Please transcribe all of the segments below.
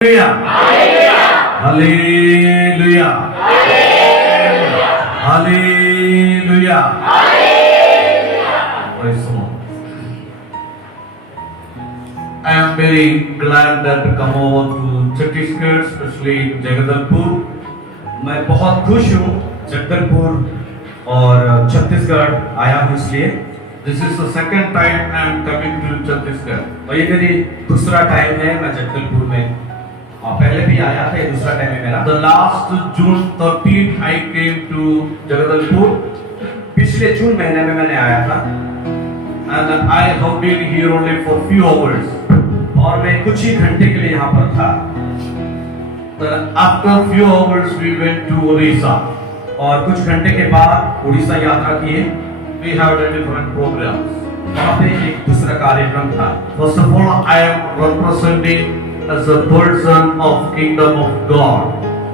Hallelujah. Hallelujah. Praise the Lord. I am very glad that to come over to Chhattisgarh, especially Jagadalpur. मैं बहुत खुश हूँ जगदलपुर और छत्तीसगढ़ आया हूँ इसलिए। This is the second time I am coming to Chhattisgarh. और ये मेरी दूसरा टाइम है मैं जगदलपुर में, और पहले भी आया था, ये दूसरा टाइम है मेरा। The last June 13th I came to Jagadalpur. पिछले जून महीने में मैंने आया था And I have been here only for few hours. और मैं कुछ ही घंटे के लिए यहाँ पर था। Then after few hours we went to Orissa. और कुछ घंटे के बाद उड़ीसा यात्रा किए। We had a different programs. वहाँ पे एक दूसरा कार्यक्रम था। First of all, I am representing as a person of Kingdom of God.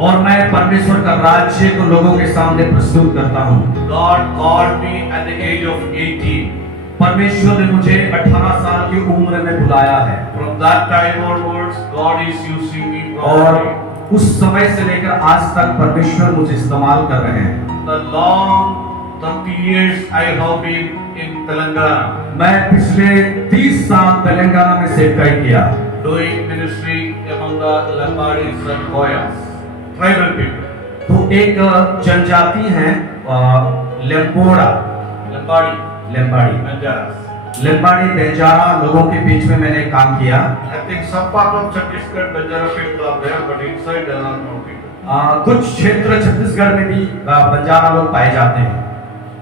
और मैं परमेश्वर का राज्य को लोगों के सामने प्रस्तुत करता हूँ। God called me at the age of 18. परमेश्वर ने मुझे 18 साल की उम्र में बुलाया है। From that time onwards, God is using me और properly. उस समय से लेकर आज तक परमेश्वर मुझे इस्तेमाल कर रहे हैं। The long 30 years I have been in Telangana. मैं पिछले 30 साल तेलंगाना में सेवकाई किया, Doing ministry among the Lambadis and Koyas, tribal people. तो एक जनजाति है लेम्पोड़ा, लेम्बाड़ी लेम्बाड़ी बेंजारा लोगों के बीच में मैंने काम किया। I think some part of Chhattisgarh, Banjara people are there, but inside there are no people. कुछ क्षेत्र छत्तीसगढ़ में भी बंजारा लोग पाए जाते हैं।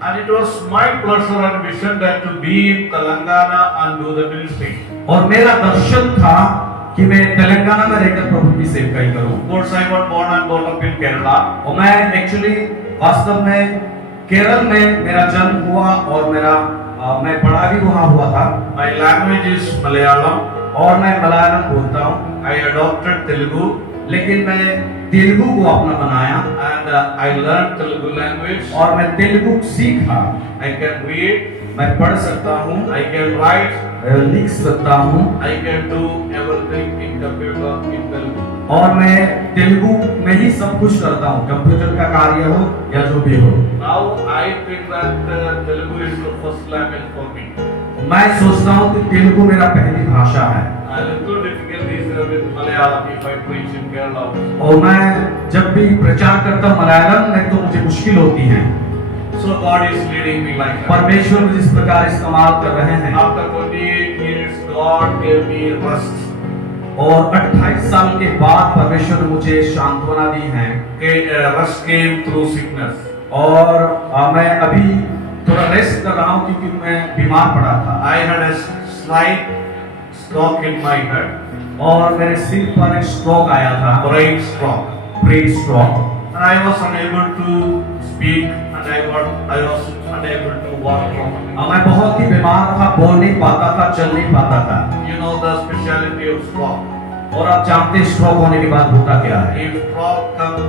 And it was my pleasure and vision that to be in Telangana and do the ministry. और मेरा दर्शन था कि मैं तेलंगाना में रहकर प्रभु की सेवकाई करूं। Of course, I was born and brought up in Kerala. और मैं एक्चुअली वास्तव में केरल में मेरा जन्म हुआ और मैं बड़ा भी वहाँ हुआ था। My language is Malayalam. और मैं मलयालम बोलता हूँ, I adopted Telugu लेकिन मैं तेलुगु को अपना बनाया and I learned Telugu language. और मैं तेलुगु सीखा। I can read, मैं पढ़ सकता हूँ, I can write, लिख सकता हूँ, I can do everything in computer in Telugu. और मैं तेलुगु में ही सब कुछ करता हूँ, कंप्यूटर का कार्य हो या जो भी हो। Now I think that Telugu is the first language for me. मैं सोचता हूँ कि तेलुगु मेरा पहली भाषा है। I have little difficulties with Malayalam if I preach in Kerala. और मैं जब भी प्रचार करता हूँ मलयालम में तो मुझे मुश्किल होती है। So God is leading me like that. परमेश्वर मुझे इस प्रकार इस्तेमाल कर रहे हैं। After 28 years, God gave me rest. और 28 साल के बाद परमेश्वर ने मुझे सांत्वना दी है। Rest came through sickness. और मैं अभी थोड़ा रेस्ट कर रहा हूँ क्योंकि मैं बीमार पड़ा था। I had a slight stroke in my head. और मेरे सिर पर एक स्ट्रोक आया था, Brain stroke. Brain stroke. And I was unable to speak and I was unable to walk properly. मैं बहुत ही बीमार था, बोल नहीं पाता था, चल नहीं पाता था। You know the speciality of stroke. और आप जानते हैं स्ट्रोक होने के बाद होता क्या है। If stroke comes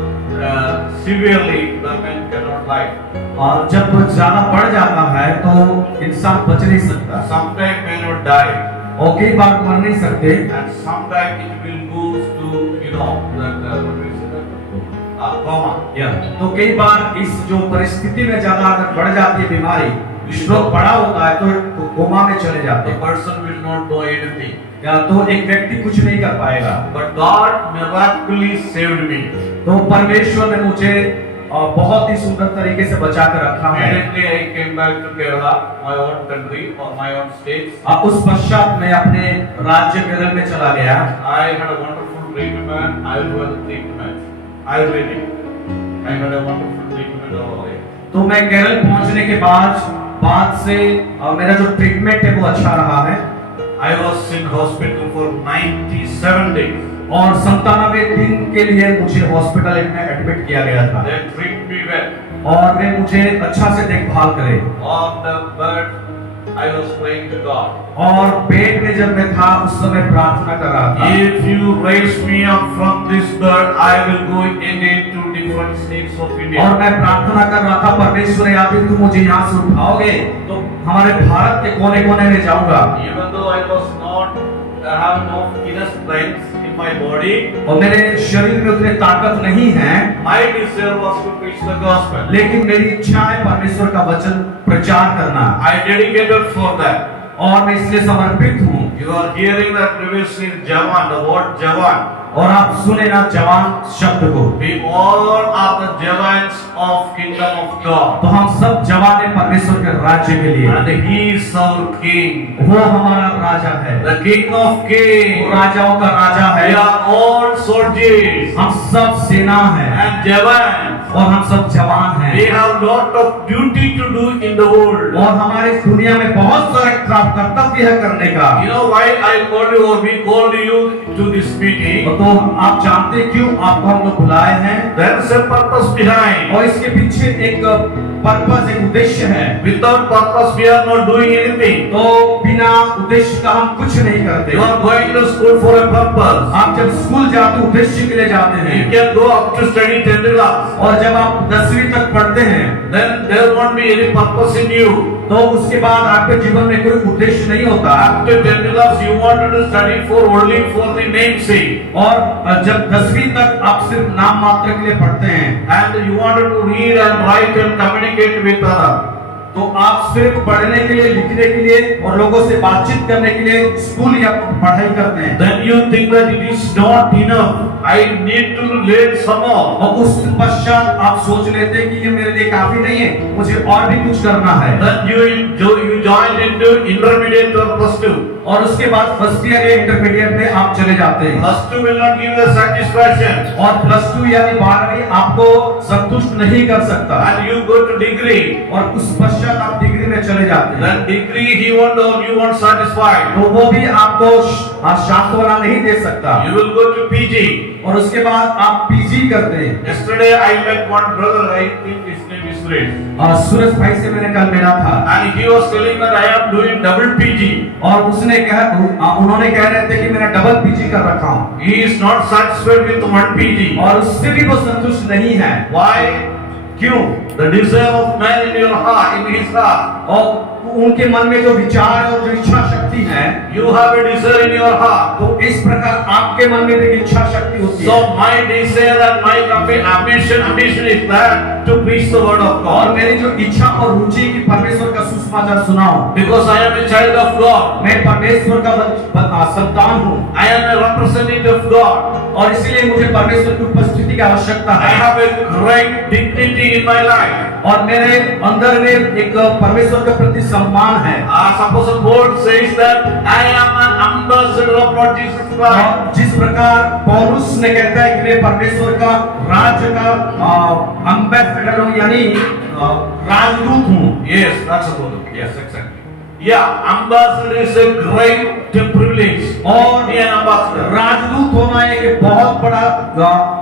severely, the man cannot live. और जब ज्यादा बढ़ जाता है तो इंसान बच नहीं सकता, Sometimes man will die. और कई बार मर नहीं सकते, And sometimes it will go to, you know, what is it? Coma. तो कई बार इस जो परिस्थिति में ज्यादा अगर बढ़ जाती है बीमारी, स्ट्रोक बड़ा होता है तो कोमा में चले जाते The हैं, person will not do anything. या तो एक व्यक्ति कुछ नहीं कर पाएगा। But God miraculously saved me. तो परमेश्वर ने मुझे बहुत ही सुंदर तरीके से बचा कर रखा है। Immediately I came back to Kerala, my own country or my own state. उस पश्चात मैं अपने राज्य केरल में चला गया। I had a wonderful treatment, Ayurvedic treatment. Ayurvedic. I had a wonderful treatment over there. तो मैं केरल पहुंचने के बाद से मेरा जो ट्रीटमेंट है वो अच्छा रहा है। I was in hospital for 97 days. और 97 दिन के लिए मुझे हॉस्पिटल में एडमिट किया गया था। They treat me well. और वे मुझे अच्छा से देखभाल करे। On the bed, I was praying to God. और बेड में जब मैं था उस समय प्रार्थना कर रहा था, If you raise me up from this bed, I will go again to different states of India. और मैं प्रार्थना कर रहा था, परमेश्वर यदि तुम मुझे यहाँ से उठाओगे तो हमारे भारत के कोने कोने में जाऊंगा। Even though I was not, I have no enough strength in my body. और मेरे शरीर में उतनी ताकत नहीं है, My desire was to preach the gospel. लेकिन मेरी इच्छा है परमेश्वर का वचन प्रचार करना, I dedicated for that. और मैं इसलिए समर्पित हूँ। You are hearing that previously Javan, the word Javan. और आप सुने ना जवान शब्द को, We all are the Javans of kingdom of God. तो हम सब जवान हैं परमेश्वर के राज्य के लिए, And he is our king. वो हमारा राजा है, The king of वो kings. राजाओं का राजा We है। are all soldiers हम सब सेना है and Javans. और हम सब जवान We हैं, have lot of duty to do in the world. और हमारे इस दुनिया में बहुत सारे कर्तव्य है करने का। You know why I called you or we called you to this meeting? तो आप जानते हैं क्यों आपको हम लोग बुलाए हैं? There is a purpose behind. और इसके पीछे एक पर्पस, एक उद्देश्य है। Without purpose we are not doing anything. तो बिना उद्देश्य का हम कुछ नहीं करते। You are going to school for a purpose. आप जब स्कूल जाते हैं उद्देश्य के लिए जाते You हैं, can go up to study 10th class. और जब आप 10वीं तक पढ़ते हैं Then there won't be any purpose in you. तो उसके बाद आपके जीवन में कोई उद्देश्य नहीं होता। After 10th class you wanted to study for only for the namesake. और जब 10वीं तक आप सिर्फ नाम मात्र के लिए पढ़ते हैं, And you wanted to read and write and communicate with others. तो आप सिर्फ पढ़ने के लिए, लिखने के लिए और लोगों से बातचीत करने के लिए स्कूल या पढ़ाई करते हैं। Then you think that it is not enough. I need to learn some more. और उस पश्चात आप सोच लेते हैं कि ये मेरे लिए काफी नहीं है, मुझे और भी कुछ करना है। Then you join into intermediate or plus 2. और उसके बाद फर्स्ट ईयर या इंटरमीडिएट में आप चले जाते हैं, Plus 2 will not give you the satisfaction. और +2 यानी 12वीं आपको संतुष्ट नहीं कर सकता, And you go to degree. और उस पश्चात आप डिग्री में चले जाते हैं। Then degree he won't or you won't satisfied. तो वो भी आपको सांत्वना नहीं दे सकता, You will go to PG. और उसके बाद आप पीजी करते हैं। Yesterday I met one brother. I think his name is Suresh. और सूरज भाई से मैंने कल मिला था, And he was telling that I am doing double PG. और उसने उन्होंने कह रहे थे कि मैंने डबल पीजी कर रखा हूँ, He is not satisfied with one PG. और उससे भी वो संतुष्ट नहीं है। Why? क्यों? The desire of man in your heart, in his heart. और उनके मन में जो विचार और जो इच्छा शक्ति है, You have a desire in your heart. तो इस प्रकार आपके मन में भी इच्छा शक्ति होती So है। my desire and my ambition is that to preach the word of और God. मेरी जो इच्छा और रुचि की परमेश्वर का सुसमाचार सुनाऊं, Because I am a child of God. मैं परमेश्वर का संतान हूँ, I am a representative of God. और इसलिए मुझे परमेश्वर की उपस्थिति की आवश्यकता I है। have a great dignity in my life. और मेरे अंदर में एक परमेश्वर के प्रति सम्मान है। Suppose Paul says that I am an ambassador of Lord Jesus Christ. और जिस प्रकार पौलुस ने कहता है कि मैं परमेश्वर का राज्य का एम्बेसडर हूँ, यानी राजदूत हूँ। Yes, that's a Paul. Yes, exactly. Yeah, ambassador is a great privilege. और Be an ambassador. राजदूत होना एक बहुत बड़ा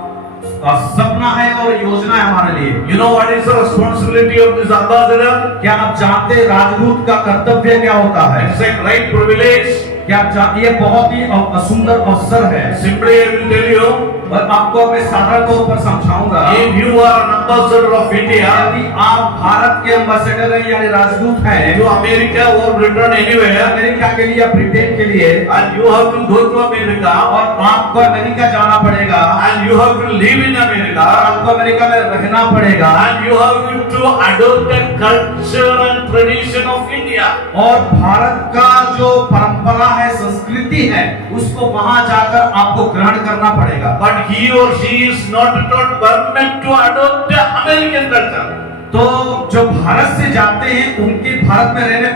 सपना है और योजना है हमारे लिए। You know what is the responsibility of this ambassador? क्या आप जानते हैं राजदूत का कर्तव्य क्या होता है? It's a great privilege. क्या आप जानते हैं? बहुत ही सुंदर अवसर है। Simply I will tell you, और आपको मैं साधारण तौर पर समझाऊंगा। if you are an ambassador of India यदि आप भारत के एम्बेसडर हैं यानी राजदूत हैं, to America or Britain anywhere, America के लिए या ब्रिटेन के लिए, and you have to go to America, और आपको अमेरिका जाना पड़ेगा, and you have to live in America, आपको अमेरिका में रहना पड़ेगा, and you have to adopt the culture and tradition of India. और भारत का जो परंपरा है, संस्कृति है, उसको वहां जाकर आपको ग्रहण करना पड़ेगा। But he or she is not taught permit to adopt the American culture. तो जो भारत से जाते हैं, उनके भारत में रहने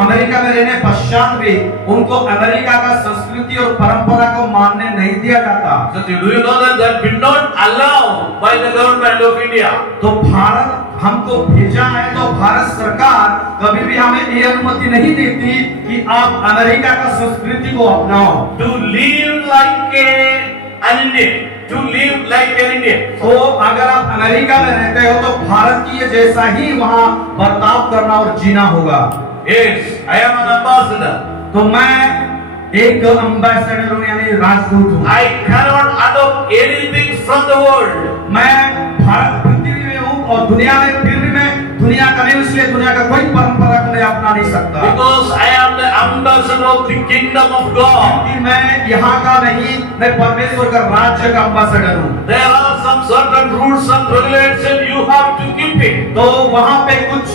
अमेरिका में रहने पश्चात भी उनको अमेरिका का संस्कृति और परंपरा को मानने नहीं दिया जाता। So do you know that did not allowed by the government of India? तो भारत हमको भेजा है, तो भारत सरकार कभी भी हमें ये अनुमति नहीं देती कि आप अमेरिका का संस्कृति को अपनाओ। To live like an Indian. To live like an Indian. तो अगर आप अमेरिका में रहते हो तो भारत की जैसा ही वहाँ बर्ताव करना और जीना होगा। Yes, I am an ambassador. तो मैं एक एम्बेसडर हूँ यानी राजदूत हूँ। I cannot adopt anything from the world. मैं भारत पृथ्वी में हूँ और दुनिया में, फिर भी मैं दुनिया का नहीं, इसलिए दुनिया का कोई परंपरा को मैं अपना नहीं सकता। Because I am the ambassador ambassador of the kingdom of God. कि मैं यहाँ का नहीं, मैं परमेश्वर का राज्य का अम्बासडर हूँ। There are some certain rules and regulations you have to keep it. तो वहाँ पे कुछ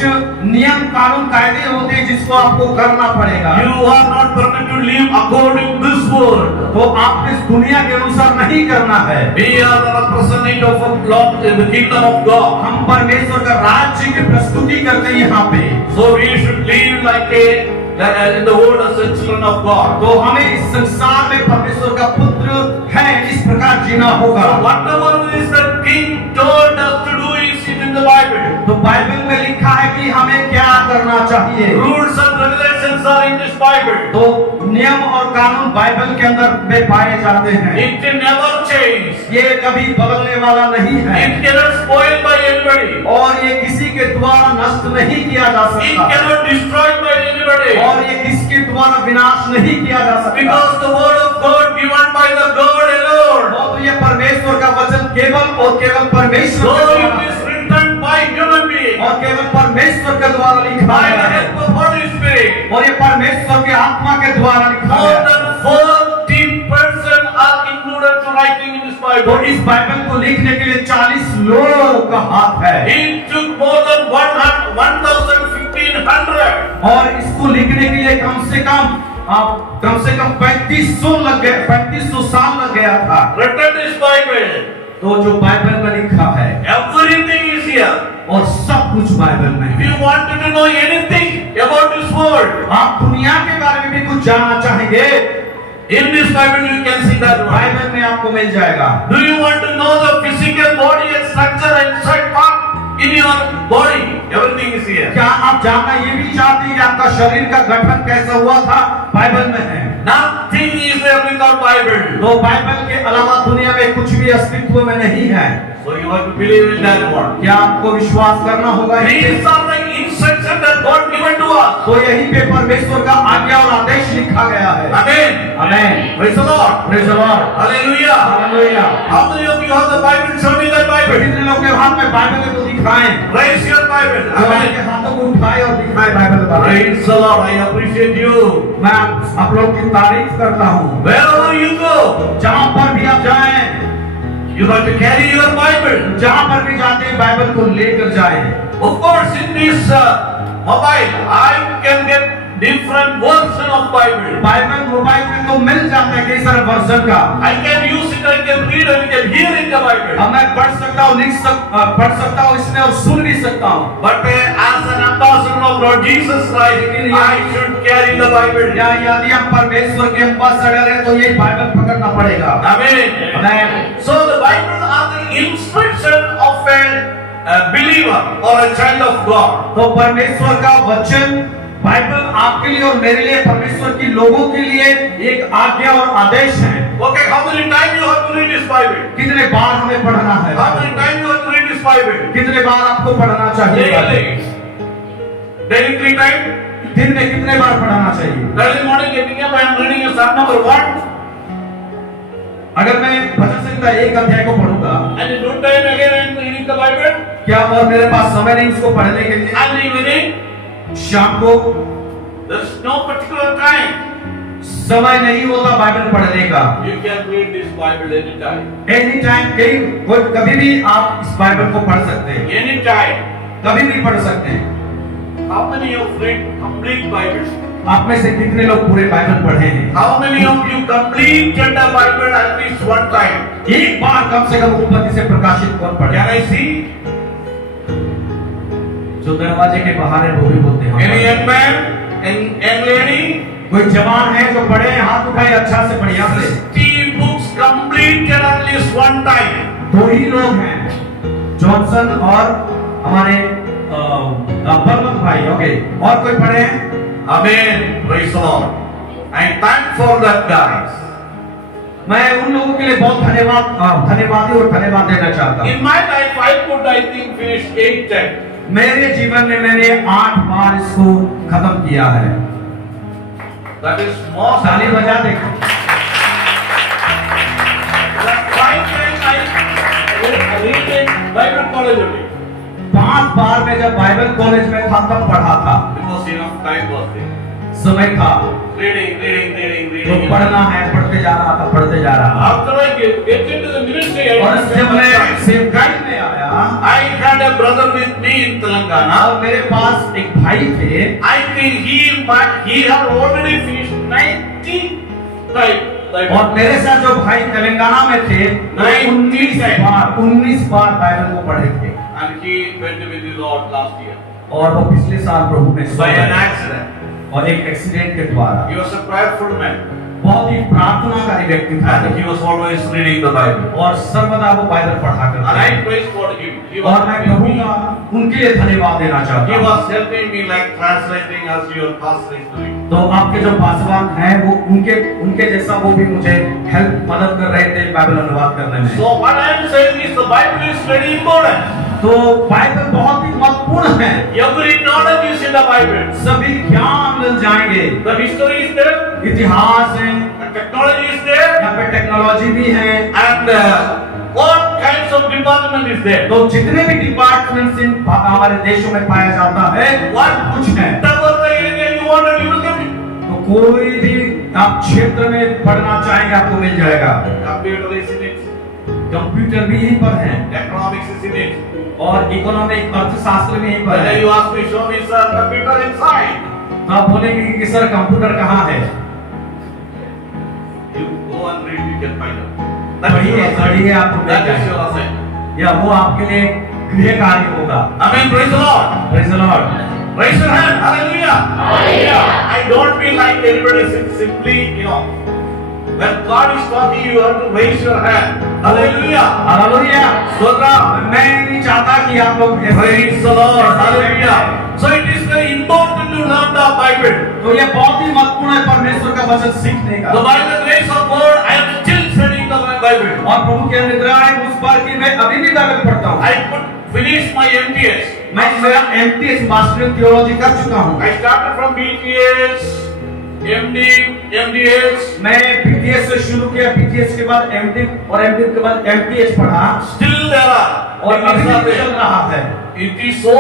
नियम कानून कायदे होते हैं जिसको आपको करना पड़ेगा। You are not permitted to live according to this world. तो आप इस दुनिया के अनुसार नहीं करना है। We are the representative of Lord in the kingdom of God. हम परमेश्वर का राज्य की प्रस्तुति करते हैं यहाँ पे। So we should live like in the world as the children of God. तो हमें इस संसार में परमेश्वर का पुत्र है, इस प्रकार जीना होगा। So whatever is the king told us to do is it in the Bible. तो बाइबल में लिखा है कि हमें क्या करना चाहिए। Rules and regulations are in this Bible. तो नियम और कानून बाइबल के अंदर में पाए जाते हैं। It can never change. ये कभी बदलने वाला नहीं है It cannot spoil by anybody. और ये किसी के द्वारा नष्ट नहीं किया जा It सकता cannot destroy by anybody. और ये किसके द्वारा विनाश नहीं किया जा सकता। Because the word of God given by the God alone. और तो ये परमेश्वर का वचन केवल और केवल परमेश्वर So के it द्वारा is written by human being. और केवल परमेश्वर के द्वारा लिखा By गया the है help of Holy Spirit. और ये परमेश्वर के आत्मा के द्वारा लिखा More गया है। than 40% are included to writing in this तो Bible. इस बाइबल को लिखने के लिए 40 लोगों का हाथ है It took more than 1,1500. और इसको लिखने के लिए कम से कम 3500 लग गए, 3500 साल लग गया था। Written this Bible. तो जो बाइबल में लिखा है Everything is here. और सब कुछ बाइबल में If है। you wanted to know anything about this world, आप दुनिया के बारे में भी कुछ जानना चाहेंगे, in this Bible you can see that one. Bible में आपको मिल जाएगा। Do you want to know the physical body and structure inside part in your body? Everything is here. क्या आप जानना ये भी चाहते हैं कि आपका शरीर का गठन कैसा हुआ था? बाइबल में है। Nothing is there without Bible. तो बाइबल के अलावा दुनिया में कुछ भी अस्तित्व में नहीं है। So you have to believe in that one. क्या आपको विश्वास करना होगा? These are the instructions that God given to us. तो यही पे परमेश्वर का आज्ञा और आदेश लिखा गया है। Amen. Amen. Praise the Lord. Praise the Lord. Hallelujah. Hallelujah. How many of you have the Bible? Show me that Bible. कितने लोग के हाथ में बाइबल है तो दिखाएं। Raise your Bible. जो Amen. आपके हाथों को उठाए और दिखाएं बाइबल का। Praise the Lord. I appreciate you. मैं आप लोग की तारीफ करता हूँ। Wherever you go, जहाँ पर भी आप जाएं, you have to carry your Bible. जहाँ पर भी जाते हैं बाइबल को लेकर जाएं। Of course, in this mobile, I can get different version of Bible. Bible mobile में तो मिल जाता है कई सारे वर्जन का। I can use it, I can read, I can hear in the Bible. अब मैं पढ़ सकता हूँ, पढ़ सकता हूँ इसमें और सुन भी सकता हूँ। But as an ambassador of Lord Jesus Christ, I should carry the Bible. या यदि हम परमेश्वर के एम्बेसडर हैं तो ये बाइबल पकड़ना पड़ेगा। Amen. Amen. So the Bible are the instruction of a believer or a child of God. तो परमेश्वर का वचन बाइबल आपके लिए और मेरे लिए, परमेश्वर की लोगों के लिए एक आज्ञा और आदेश है। Okay, how many times you have to read this Bible? कितने बार हमें पढ़ना है? How many times you have to read this Bible? कितने बार आपको पढ़ना चाहिए? Daily. Daily 3 times. दिन में कितने बार पढ़ना चाहिए? Early morning getting up, I am reading a Psalm number 1. अगर मैं भजन संहिता 1 अध्याय को पढ़ूंगा, And in no time again I am reading the Bible. क्या और मेरे पास समय नहीं इसको पढ़ने के लिए? And evening, शाम को there is no particular time. समय नहीं होता बाइबल पढ़ने का। You can read this Bible anytime. Any time, कभी भी आप इस बाइबल को पढ़ सकते हैं, Anytime. कभी भी पढ़ सकते हैं। How many of you read complete Bible? आप में से कितने लोग पूरे बाइबल पढ़े हैं? How many of you completed the Bible at least one time? एक बार कम से कम उत्पत्ति से प्रकाशित कौन पढ़े? Can I see? जो दरवाजे के बाहर है वो भी बोलते हैं। Any young man? Any young lady? कोई जवान है जो पढ़े हैं, हाथ उठाए अच्छा से बढ़िया से। 60 books completed at least one time. दो ही लोग हैं, जॉनसन और हमारे बलवंत भाई। ओके, और कोई पढ़े हैं? Amen. Praise the Lord. I thank for that guys. मैं उन लोगों के लिए बहुत धन्यवादी और धन्यवाद देना चाहता हूँ। In my life, I could I think finish 8 times. मेरे जीवन में मैंने 8 बार इसको खत्म किया है। That is most. ताली बजा देखो। That 5 times I read in Bible college only. 5 बार मैं जब बाइबल कॉलेज में था तब पढ़ा था। Because enough time was there. समय था, reading. तो पढ़ना है, पढ़ते जा रहा था, पढ़ते जा रहा था। After I get into the ministry, और जब मैं सेवकाई में आया, I had a brother with me in Telangana. और मेरे पास एक भाई थे, I think he had already finished 90 type. और मेरे साथ जो भाई तेलंगाना में थे, 19 बार बाइबल को पढ़े थे, And he went with the Lord last year. और वो पिछले साल प्रभु में By an सोया, accident. और एक एक्सीडेंट के द्वारा। He was a prayerful man. बहुत ही प्रार्थनाकारी व्यक्ति था, And he was always reading the Bible. और सर्वदा वो बाइबल पढ़ा And करते I थे। praise for him. He और मैं was प्रभु helping का me. उनके लिए धन्यवाद देना चाहता He हूँ। was helping me like translating as your pastor is doing. तो आपके जो पासवान हैं, वो उनके जैसा वो भी मुझे मदद कर रहे थे बाइबल अनुवाद करने में। So what I am saying is the Bible is very important. तो बाइबल बहुत ही महत्वपूर्ण है। Every knowledge is in the Bible. सभी ज्ञान मिल जाएंगे। The history is there. इतिहास है, The technology is there. यहाँ पे टेक्नोलॉजी भी है, And what kinds of department is there? तो जितने भी डिपार्टमेंट्स हमारे देशों में पाया जाता है, What कुछ है। whatever the area you want to, you will get it. तो कोई भी आप क्षेत्र में पढ़ना चाहेंगे, आपको मिल जाएगा। Computer is in it. Computer भी यहीं पर है, Economics is in it. और इकोनॉमिक अर्थशास्त्र भी यहीं पर When है। you ask me, show me sir, computer inside. तो आप बोलेंगे कि सर कंप्यूटर कहाँ है? You go and read, you can find out. पढ़िए आपको मिल That is जाएगा, your assignment. या वो आपके लिए गृह कार्य होगा। Amen. Praise the Lord. Praise the Lord. Raise your hand. Hallelujah. Hallelujah. I don't mean like everybody simply, when God is talking, you have to raise your hand. Hallelujah. Hallelujah. Stotra. मैं नहीं चाहता कि आप लोग Praise the Lord. Hallelujah. So it is very important to learn the Bible. तो ये बहुत ही महत्वपूर्ण है परमेश्वर का वचन सीखने का। So by the grace of God, I am still studying the Bible. और प्रभु के अनुग्रह है उस पर कि मैं अभी भी बाइबल पढ़ता हूँ। I could finish my MTS. मैं मेरा MTS मास्टर इन थियोलॉजी कर चुका हूँ। I started from BTS, MD, MDS. मैं BTS से शुरू किया, BTS के बाद MD और MD के बाद MTS पढ़ा, Still there are. और अभी भी चल रहा है। It is so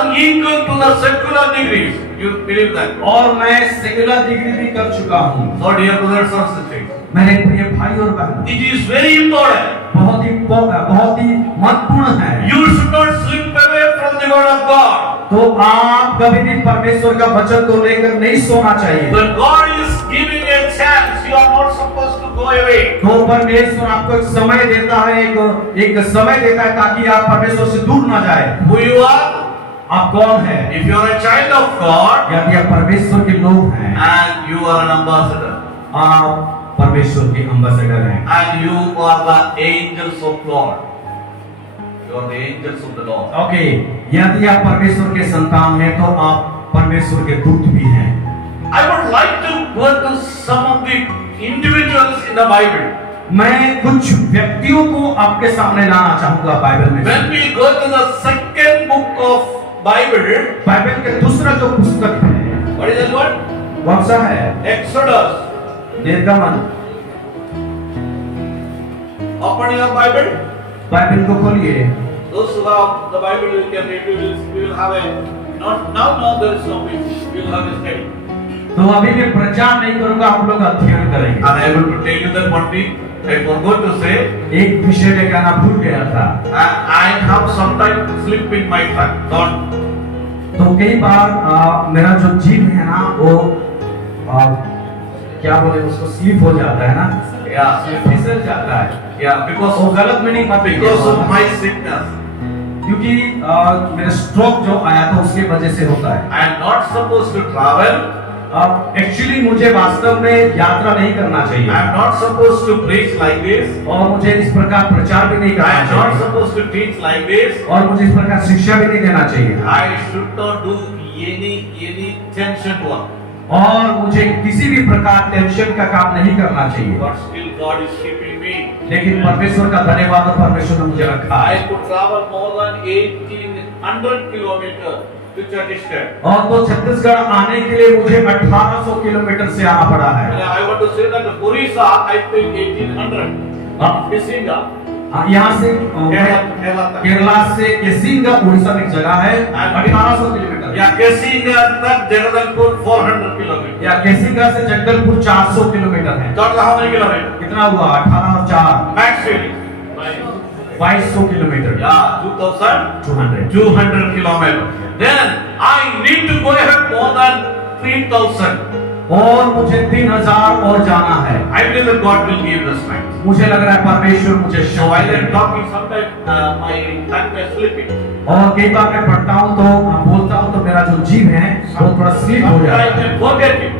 unequal to the secular degrees. You believe that? और मैं सेकुलर डिग्री भी कर चुका हूँ। So dear brothers and sisters, मेरे प्रिय भाई और बहन, it is very important. बहुत ही महत्वपूर्ण है। You should not slip away from the word of God. तो आप कभी भी परमेश्वर का वचन को लेकर नहीं सोना चाहिए। When God is giving a chance, you are not supposed to go away. तो परमेश्वर आपको एक समय देता है, एक समय देता है ताकि आप परमेश्वर से दूर ना जाए। Who you are? आप कौन है? If you are a child of God यदि आप परमेश्वर के लोग हैं, and you are an ambassador, आप परमेश्वर के एम्बेसडर हैं, and you are the angels of God. You are the angels of the Lord. Okay, यदि आप परमेश्वर के संतान हैं तो आप परमेश्वर के दूत भी हैं। I would like to go to some of the individuals in the Bible. मैं कुछ व्यक्तियों को आपके सामने लाना चाहूंगा बाइबल में। When we go to the second book of Bible, Bible के दूसरा जो पुस्तक है, what is that one? कौन सा है? Exodus. निर्गमन। Open your Bible. बाइबल को खोलिए। Those who have the Bible, you can read. We will have a not now. There is no meeting. We will have a study. तो अभी मैं प्रचार नहीं करूंगा, आप लोग अध्ययन करेंगे। And I will tell you that one thing I forgot to say. एक विषय में कहना भूल गया था। I have sometimes slip in my tongue. Don't. तो कई बार मेरा जो जीव है ना, वो क्या बोले उसको, स्लिप हो जाता है ना, Yeah. फिसल जाता है। Yeah. Because वो गलत मीनिंग मत because of लीजिए। my sickness. क्योंकि मेरा स्ट्रोक जो आया था उसके वजह से होता है। I am not supposed to travel. Actually मुझे वास्तव में यात्रा नहीं करना I चाहिए, am not supposed to preach like this. और मुझे इस प्रकार प्रचार भी नहीं I करना am not चाहिए, supposed to teach like this. और मुझे इस प्रकार शिक्षा भी नहीं देना चाहिए, I should not do any tension work. और मुझे किसी भी प्रकार टेंशन का काम नहीं करना चाहिए। But still God is keeping me. लेकिन परमेश्वर का धन्यवाद, और परमेश्वर ने मुझे रखा I है। could travel more than 1800 kilometers to Chhattisgarh. और तो छत्तीसगढ़ आने के लिए मुझे 1800 किलोमीटर से आना पड़ा है। And I want to say that Orissa, I think 1800. Kisinga. यहाँ से Kerala. केरला से केसिंगा, उड़ीसा में एक जगह है, 1800 किलोमीटर। या केसिंगर तक जगदलपुर 400 किलोमीटर। या केसिंगा से जगदलपुर 400 किलोमीटर है। Total how many kilometers? कितना हुआ? 18 और 4 Maximum 2200 kilometre. yeah 2200 200 kilometers. Then I need to go ahead more than 3000. और मुझे 3000 और जाना है। I believe that God will give the strength. मुझे लग रहा है परमेश्वर मुझे So while I'm शक्ति। talking, sometimes my tongue is slipping. और कई बार मैं पढ़ता हूँ तो बोलता हूँ तो मेरा जो जीभ है वो थोड़ा स्लिप हो जाता Sometimes है I forget it.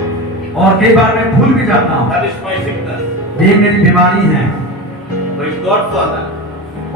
और कई बार मैं भूल भी जाता हूँ। That is my sickness. ये मेरी बीमारी है Praise God for that.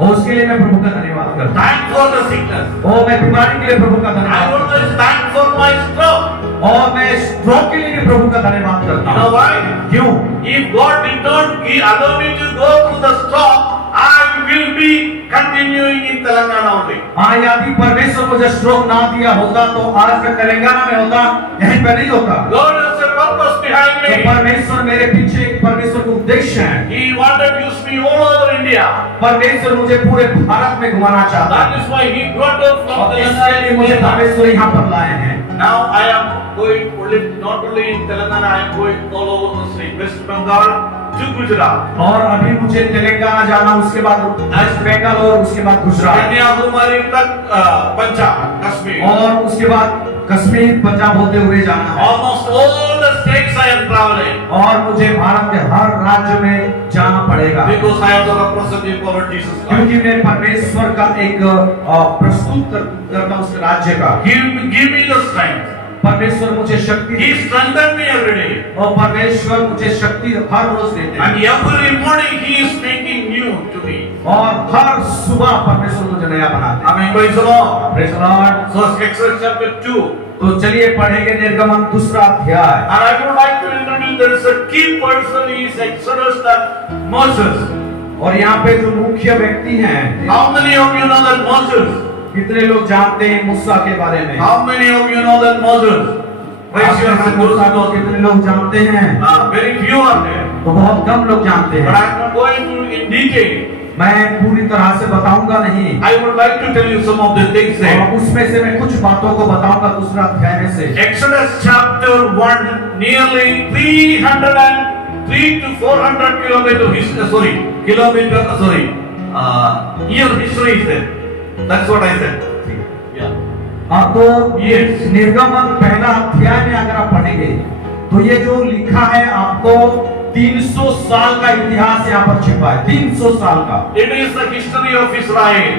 और उसके लिए मैं प्रभु का धन्यवाद करता Thank for the sickness. हूँ। और मैं बीमारी के लिए प्रभु का I धन्यवाद want करता to thank for my stroke. हूँ। और मैं स्ट्रोक के लिए भी प्रभु का धन्यवाद करता You know हूँ। why? क्यों? If God did not allow me to go through the stroke, I will be continuing in Telangana only. हाँ, यदि परमेश्वर मुझे स्ट्रोक ना दिया होता तो आज मैं तेलंगाना में होता, यहीं पे नहीं होता। God has a purpose behind तो me. परमेश्वर मेरे पीछे एक परमेश्वर का उद्देश्य है। He wanted to use me all over India. परमेश्वर मुझे पूरे भारत में घुमाना चाहता That है is why He brought us from और इसके लिए मुझे Telangana. परमेश्वर यहाँ पर लाए हैं। Now I am going only, not only in Telangana, I am going all over the state, West Bengal to Gujarat. और अभी मुझे तेलंगाना जाना, उसके बाद वेस्ट बंगाल और उसके बाद गुजरात कन्याकुमारी तक पंजाब, कश्मीर. और उसके बाद कश्मीर पंजाब होते हुए जाना है। Almost all the states I am traveling. और मुझे भारत के हर राज्य में जाना पड़ेगा Because I am the representative of Jesus Christ. क्योंकि मैं परमेश्वर का एक प्रस्तुत करता हूँ उस राज्य का। Give me the strength. परमेश्वर मुझे शक्ति He strengthened me every day. और परमेश्वर मुझे शक्ति हर रोज देते हैं And every morning He is making new to me. और हर सुबह परमेश्वर मुझे नया बनाते हैं। Amen. Praise the Lord. Praise the Lord। So Exodus chapter 2. तो चलिए पढ़ेंगे निर्गमन दूसरा अध्याय। And I would like to introduce, there is a key person is Exodus, that Moses. और यहाँ पे जो मुख्य व्यक्ति हैं, How many of you know that Moses? कितने लोग जानते हैं मूसा के बारे में? How many of you know that Moses? Raise your hand. मूसा को कितने लोग जानते हैं? Very few are there. तो बहुत कम लोग जानते But हैं। I am not going to in detail. मैं पूरी तरह से बताऊंगा नहीं I would like to tell you some of the things और there. उसमें से मैं कुछ बातों को बताऊंगा दूसरा अध्याय में से। Exodus chapter 1, nearly 303 to 400 year history is there. That's what I said. Yeah. हाँ, तो Yes. निर्गमन पहला अध्याय में अगर आप पढ़ेंगे तो ये जो लिखा है आपको 300 साल का इतिहास यहाँ पर छिपा है। 300 साल का It is the history of Israel.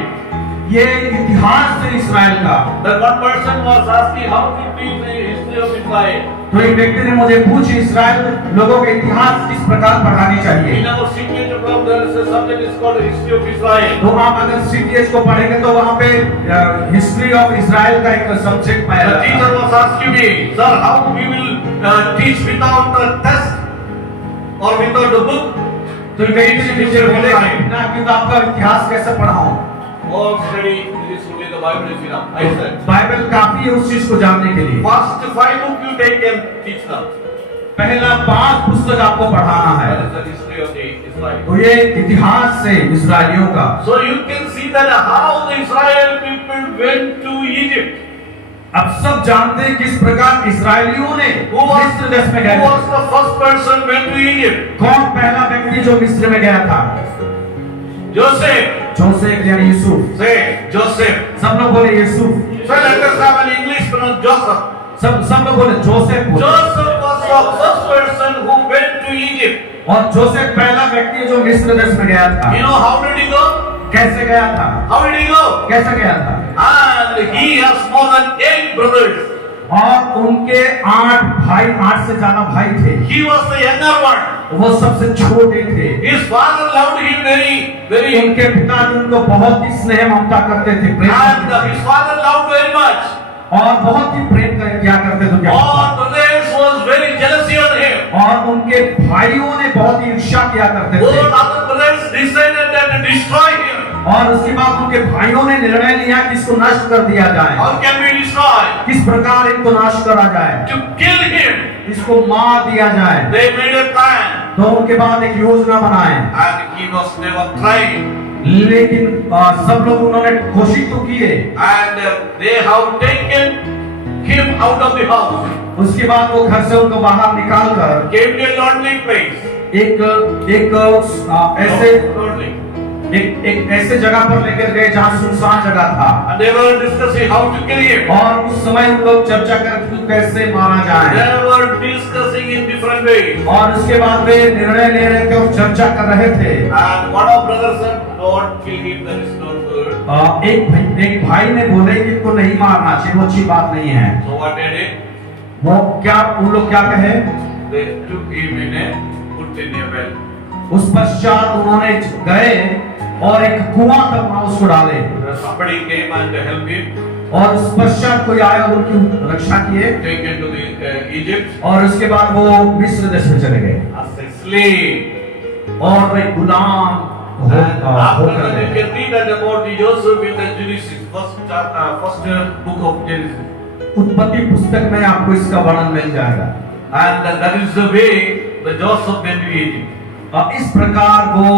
ये इतिहास है इसराइल का। Then one person was asking, how to teach the history of Israel? तो एक व्यक्ति ने मुझे पूछा इसराइल लोगों के इतिहास किस प्रकार पढ़ानी In चाहिए। our CPH program, there is a subject is called history of Israel. तो आप अगर सीटीएच को पढ़ेंगे तो वहाँ पे हिस्ट्री ऑफ इसराइल का एक सब्जेक्ट पाया The जाता teacher है। was asking me, sir, how we will teach without a test or without a book? तो एक व्यक्ति ने मुझे बोले ना किताब का इतिहास कैसे पढ़ाऊं? All study is only the Bible is enough. I said. Bible काफी है उस चीज को जानने के लिए। First 5 books you take and teach them. पहला 5 पुस्तक आपको पढ़ाना है। That is the history of the Israel. तो ये इतिहास है इजरायलियों का। So you can see that how the Israel people went to Egypt. अब सब जानते हैं किस प्रकार इजरायलियों ने मिस्र देश में Who गए। was the first person went to Egypt? कौन पहला व्यक्ति जो मिस्र में गया था? Joseph. जोसेफ यानी यूसुफ। Say Joseph. सब लोग बोले Yusuf. So let us have an English pronoun Joseph. सब लोग बोले जोसेफ बोले। Joseph was the first person who went to Egypt. और जोसेफ पहला व्यक्ति है जो मिस्र देश में गया था। You know how did he go? कैसे गया था? How did he go? कैसे गया था? And he has more than 8 brothers. और उनके 8 से ज्यादा भाई थे। He was the younger one. वो सबसे छोटे थे। His father loved him very. उनके पिताजी उनको बहुत ही स्नेह ममता करते थे, प्रेम And करते थे। his father loved very much. और बहुत ही प्रेम किया करते थे उनके All पिता। brothers was very jealousy on him. और उनके भाइयों ने बहुत ही ईर्ष्या किया करते All थे। other brothers decided that to destroy him. और उसके बाद उनके भाइयों ने निर्णय लिया कि इसको नष्ट कर दिया जाए। How can we destroy? किस प्रकार इनको नाश करा जाए? To kill him. इसको मार दिया जाए। They made a plan. तो उनके बाद एक योजना बनाए। And he was never tried. लेकिन सब लोग उन्होंने कोशिश तो किए। And they have taken out of the house, उसके बाद वो घर से उनको बाहर निकालकर came to a lonely place. एक ऐसे जगह पर लेकर गए जहाँ सुनसान जगह था। And they were discussing how to kill him. और उस समय उन लोग चर्चा करते कि कैसे मारा जाए। They were discussing in different ways. और उसके बाद वे निर्णय ले रहे थे और चर्चा कर रहे थे। And one of brothers said, "Don't kill him. That is not good." एक भाई ने बोले कि इनको नहीं मारना चाहिए, वो अच्छी बात नहीं है। So what they did? वो क्या उन लोग क्या कहे? They took him in a put in a well. उस पश्चात उन्होंने गए और एक कुआं तक वहां उसको डाले। Somebody came and helped him. और उस पश्चात कोई आया और उनकी रक्षा किए। Take him to the Egypt. और उसके बाद वो मिस्र देश में चले गए As a slave. और वे गुलाम And after that, you can read that about the Joseph in the Genesis, first book of Genesis. उत्पत्ति पुस्तक में आपको इसका वर्णन मिल जाएगा। And that is the way the Joseph went to Egypt. और इस प्रकार वो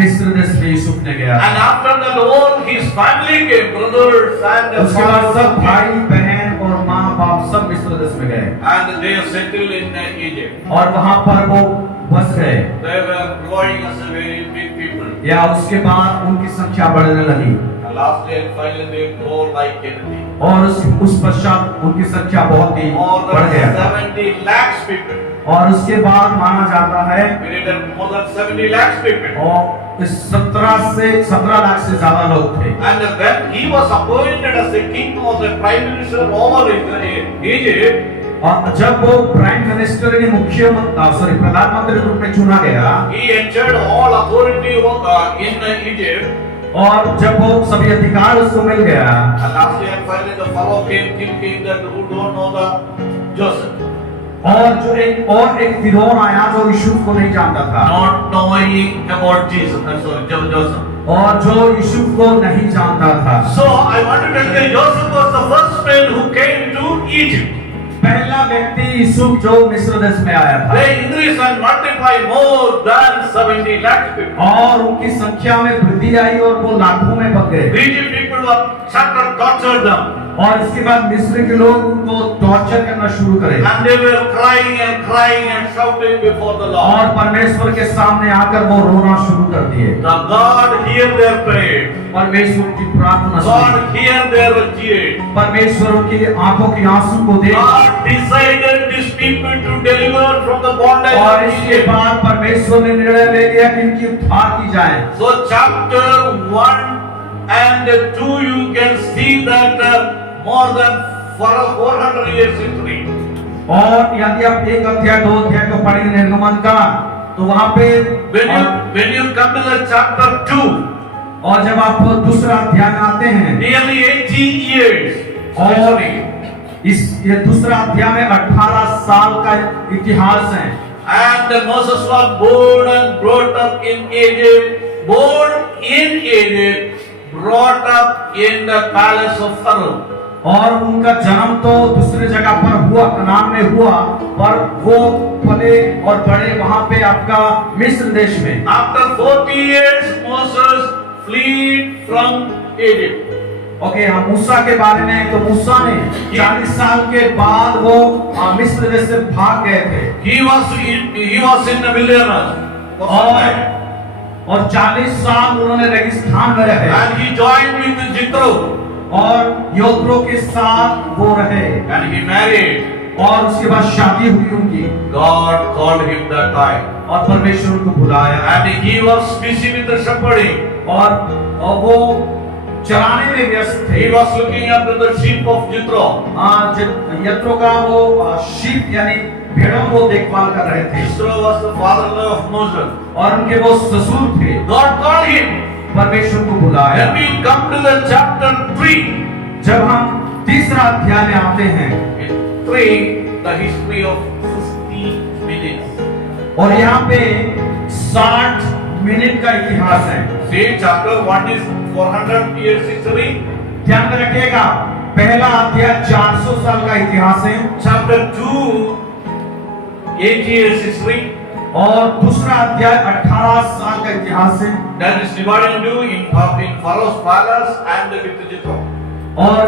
मिस्र देश में यूसुफ ने गया। And after that, all his family came, brothers and उसके बाद सब fathers, भाई बहन और माँ बाप सब मिस्र देश में गए and they settled in Egypt. और वहाँ पर वो बस गए। They were growing as a very big people. या उसके बाद उनकी संख्या बढ़ने लगी And lastly and finally, they grow like anything. और उस पश्चात उनकी संख्या बहुत ही More बढ़ than गया 70 lakhs people. और उसके बाद माना जाता है We needed more than 70 lakhs people. और 17 लाख से ज्यादा लोग थे। And when he was appointed as a king or the prime minister over Egypt, और जब वो प्राइम मिनिस्टर यानी प्रधानमंत्री के रूप में चुना गया, he entered all authority in Egypt. और जब वो सभी अधिकार उसको मिल गया, And lastly and finally, the Pharaoh came thinking that who don't know the Joseph, और एक फिरौन आया जो यूसुफ को नहीं जानता था, not knowing about Jesus. Joseph. और जो यूसुफ को नहीं जानता था। So I want to tell you, Joseph was the first man who came to Egypt. पहला व्यक्ति यूसुफ जो मिस्र देश में आया था। They increased and multiplied more than 70 lakh people. और उनकी संख्या में वृद्धि आई और वो लाखों में बढ़ गए। Egypt people were started tortured them. और इसके बाद मिस्र के लोग उनको टॉर्चर करना शुरू करे And they were crying and shouting before the Lord. और परमेश्वर के सामने आकर वो रोना शुरू कर दिए। The God hear their prayer. परमेश्वर की प्रार्थना सुनी। God hear their tears. परमेश्वर उनकी आंखों की आंसू को देख God decided these people to deliver from the bondage और of इसके Egypt. बाद परमेश्वर ने निर्णय ले लिया कि इनकी उद्धार की जाए। So chapter 1 and 2 you can see that more than 400 years history. और यदि आप 1 अध्याय 2 अध्याय को पढ़ेंगे निर्गमन का, तो वहाँ पे When you come to the chapter 2, और जब आप दूसरा अध्याय में आते हैं, nearly 80 years. और ये दूसरा अध्याय में 18 साल का इतिहास है। And Moses was born and brought up in Egypt, brought up in the palace of Pharaoh. और उनका जन्म तो दूसरे जगह पर हुआ, कनान में हुआ, पर वो पले और बड़े वहां पे आपका मिस्र देश में। After 40 years, Moses fled from Egypt. Okay, हम मूसा के बारे में, तो मूसा ने 40 साल के बाद वो मिस्र देश से भाग गए थे। He was in the wilderness for some time. और 40 साल उन्होंने रेगिस्तान में रहे। And he joined with Jethro. और योत्रो के साथ वो रहे। And he married. और उसके बाद शादी हुई उनकी। God called him that time. और परमेश्वर उनको बुलाया। And he was busy with the shepherding. और वो चराने में व्यस्त थे। He was looking after the sheep of Jethro. यत्रो का वो शीप यानी भेड़ों को देखभाल कर रहे थे। Jethro was the father-in-law of Moses. और उनके वो ससुर थे। God called him. परमेश्वर को बुलाया। When we come to the chapter 3, जब हम तीसरा अध्याय में आते हैं, in 3, the history of 60 minutes. और यहाँ पे 60 मिनट का इतिहास है। See, chapter 1 is 400 years history. ध्यान में रखिएगा, पहला अध्याय 400 साल का इतिहास है। Chapter 2, 8 years history. और दूसरा अध्याय 18 साल का इतिहास है। That is divided into in Pharaoh's palace and with Jethro. और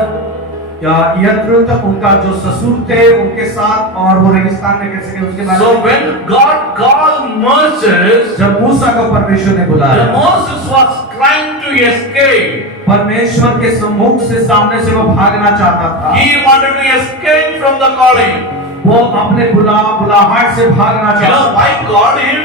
यत्रो तक उनका जो ससुर थे उनके साथ, और वो रेगिस्तान में कैसे गए उसके बारे So में। when God called Moses, जब मूसा को परमेश्वर ने बुलाया, Moses was trying to escape. परमेश्वर के सम्मुख से सामने से वो भागना चाहता था। He wanted to escape from the calling. वो अपने बुलाहट से भागना You चाहता know था। why called him?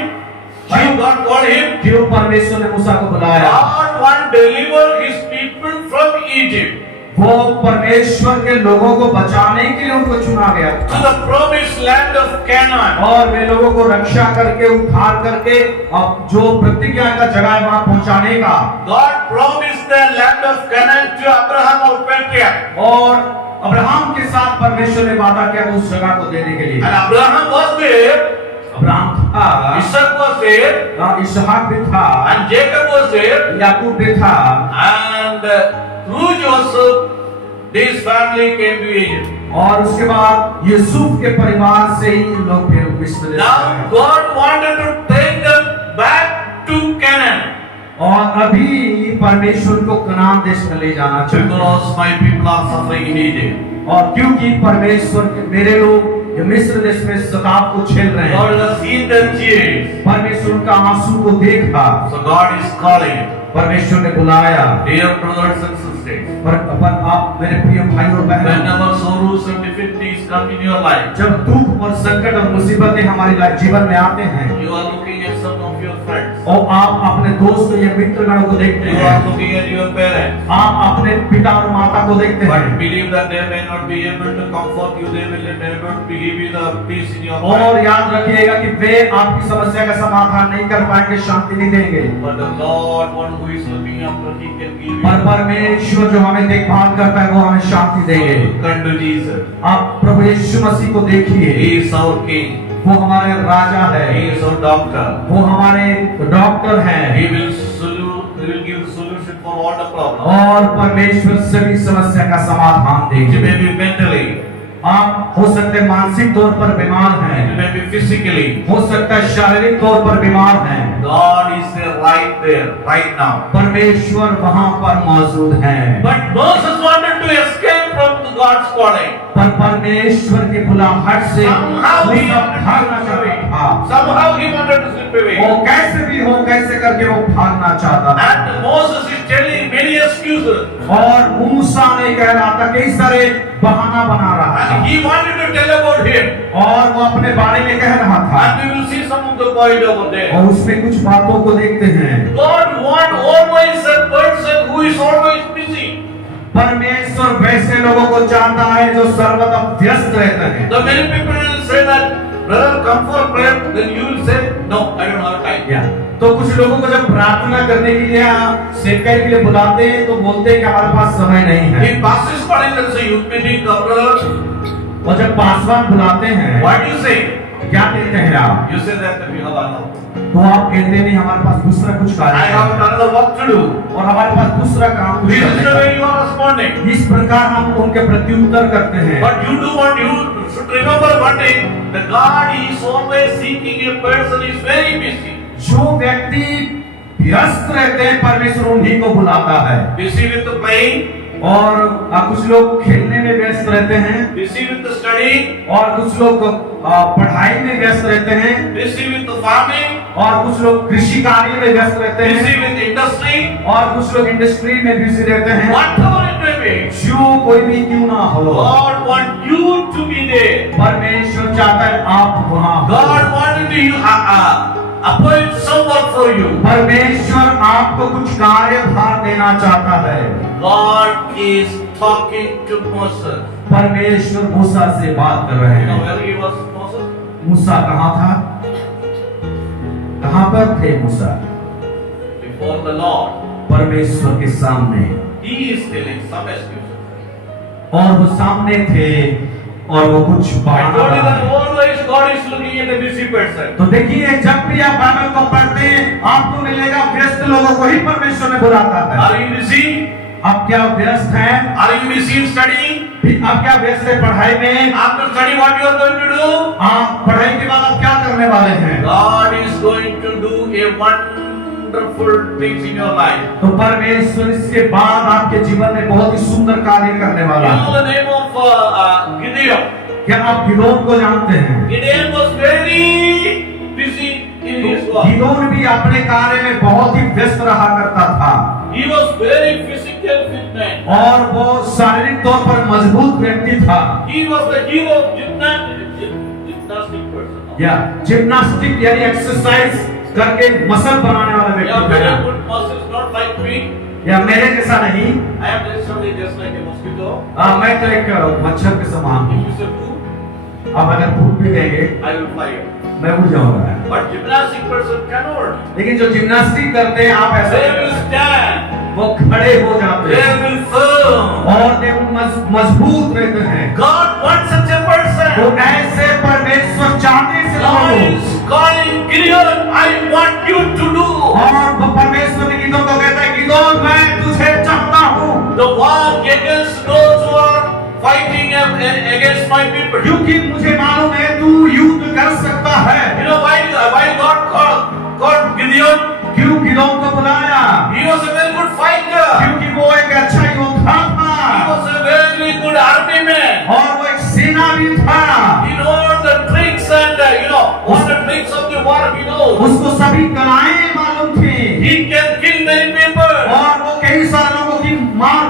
Why God called him? क्यों परमेश्वर ने मूसा को बुलाया? God wanted to deliver his people from Egypt वो परमेश्वर के लोगों को बचाने के लिए उनको चुना गया to था, the promised land of Canaan. और वे लोगों को रक्षा करके उद्धार करके अब जो प्रतिज्ञा का जगह है वहां पहुंचाने का। God promised the land of Canaan to Abraham our patriarch. और अब्राहम के साथ परमेश्वर ने वादा किया उस जगह को देने के लिए। And Abraham was there, Abraham था, Isaac was there, इसहाक भी था, and Jacob was there, याकूब भी था, and through Joseph, this family came to Egypt. और उसके बाद यूसुफ के परिवार से ही लोग फिर मिस्र देश Now आए। God wanted to take them back to Canaan. और अभी परमेश्वर को कनान देश में ले जाना चाहते हैं। Because my people are suffering in Egypt. और क्योंकि परमेश्वर के मेरे लोग जो मिस्र देश में सताव को झेल रहे हैं, God has seen their tears. परमेश्वर उनका आंसू को देखा, So God is calling. परमेश्वर ने बुलाया। Dear brothers and sisters, पर आप मेरे प्रिय भाई और बहन, whenever sorrows and difficulties come in your life, जब दुख और संकट और मुसीबतें हमारे जीवन में आते हैं, you are looking at some of your friends, और आप अपने दोस्त या मित्रगणों को देखते you हैं, are looking at your parents, आप अपने पिता और माता को देखते but हैं, believe that they may not be able to comfort you, they will never give you the peace in your और life. याद रखिएगा कि वे आपकी समस्या का समाधान नहीं कर पाएंगे, शांति नहीं देंगे, But the Lord, one who is looking after, He can give you. पर परमेश्वर जो हमें देखभाल करता है वो हमें शांति देंगे। Come to Jesus. आप प्रभु यीशु मसीह को देखिए, He is our King. वो हमारे राजा है, He is our doctor. वो हमारे डॉक्टर हैं, He will give solution for all the problems. और परमेश्वर सभी समस्या का समाधान It देंगे। may be mentally, आप हो सकते हैं मानसिक तौर पर बीमार it हैं, may be physically. हो सकता है शारीरिक तौर पर बीमार हैं, God is there right now. परमेश्वर वहां पर मौजूद हैं। But Moses wanted to escape from God's calling. पर परमेश्वर के बुलाहट से Somehow he मूसा wanted भागना to चाहता slip away. था, Somehow he wanted to slip away. वो कैसे भी हो कैसे करके वो भागना चाहता था। And Moses is telling many excuses. और मूसा ने कह रहा था कई सारे बहाना बना रहा था, And he wanted to tell about him. और वो अपने बारे में कह रहा था, And we will see some of the point over there. और उसमें कुछ बातों को देखते हैं। God wants always a person who is always busy. परमेश्वर वैसे लोगों को चाहता है जो सर्वदा व्यस्त रहते हैं। The many people will say that, brother, come for prayer. Then you will say, no, I don't have time. या तो कुछ लोगों को जब प्रार्थना करने के लिए सेवकाई के लिए बुलाते हैं तो बोलते हैं कि हमारे पास समय नहीं है। If pastor is calling, let's say youth meeting, brother, और जब पासवान बुलाते हैं what do you say? क्या कहते हैं आप? You say that we have another. तो आप कहते नहीं हमारे पास दूसरा कुछ I कार्य have है another work to do. और हमारे पास दूसरा काम कुछ This is करने the का way है। you are responding. इस प्रकार हम उनके प्रत्युत्तर करते हैं। But you do what you should remember one thing, that God is always seeking a person who is very busy. जो व्यक्ति व्यस्त रहते हैं परमेश्वर उन्हीं को बुलाता है। Busy with the playing, और कुछ लोग खेलने में व्यस्त रहते हैं, busy with the studying, और कुछ लोग पढ़ाई में व्यस्त रहते हैं, busy with the farming, और कुछ लोग कृषि कार्य में व्यस्त रहते हैं, busy with industry, और कुछ लोग इंडस्ट्री में बिजी रहते हैं। whatever it may be. जो कोई भी क्यों ना हो, God wants you to be there. परमेश्वर चाहता है आप वहाँ हो। God wanted to appoint someone for you. परमेश्वर आपको कुछ कार्यभार देना चाहता है। God is talking to Moses. परमेश्वर मूसा से बात कर रहे You know हैं। where he was, Moses? मूसा कहाँ था? कहाँ पर थे मूसा? Before the Lord. परमेश्वर के सामने, He is telling some excuses. और वो सामने थे और वो कुछ I बहाना told you बना that रहे। always God is looking at a busy person. तो देखिए जब भी आप बाइबल को पढ़ते हैं आपको मिलेगा व्यस्त लोगों को ही परमेश्वर ने बुलाता है। Are you busy? आप क्या व्यस्त हैं? Are you busy in studying? आप क्या व्यस्त हैं पढ़ाई में? After study, what you are going to do? आप पढ़ाई के बाद आप क्या करने वाले हैं? God is going to do a wonderful things in your life. तो परमेश्वर इसके बाद आपके जीवन में बहुत ही सुंदर कार्य करने You वाला know है। the name of Gideon. क्या आप गिदोन को जानते हैं? Gideon was very busy in his work. Gideon भी अपने कार्य में बहुत ही व्यस्त रहा करता था He was very physical fit man. और वो शारीरिक तौर पर मजबूत व्यक्ति था। He was the hero of gymnastic person. या जिम्नास्टिक यानी एक्सरसाइज करके मसल बनाने वाला Yeah, व्यक्ति very था। good muscles, not like me. या मेरे जैसा नहीं, I am literally just like a mosquito. मैं तो एक मच्छर के समान हूँ। If you say poo, अब अगर फूट भी देंगे I will fly. मैं उड़ जाऊंगा। But gymnastic person cannot. लेकिन जो जिम्नास्टिक करते हैं आप ऐसा They नहीं will कर सकते। stand. वो खड़े हो जाते They हैं will firm. और वे मजबूत रहते हैं। God wants such a तो person. ऐसे परमेश्वर चाहते हैं God लोगों is calling Gideon, I want you to do. और वो परमेश्वर ने गिदोन को कहता है गिदोन मैं तुझे चाहता हूँ The war against those who are fighting against my people. क्योंकि मुझे मालूम है तू युद्ध कर सकता है। You know why God called Gideon? क्यों गिदोन को बुलाया? He was a very good fighter. क्योंकि वो एक अच्छा योद्धा था He was a very good army man. और वो एक सेना भी था। He knows the tricks and all the tricks of the war. He knows. उसको सभी कलाएं मालूम थी He can kill many people. और वो कई सारे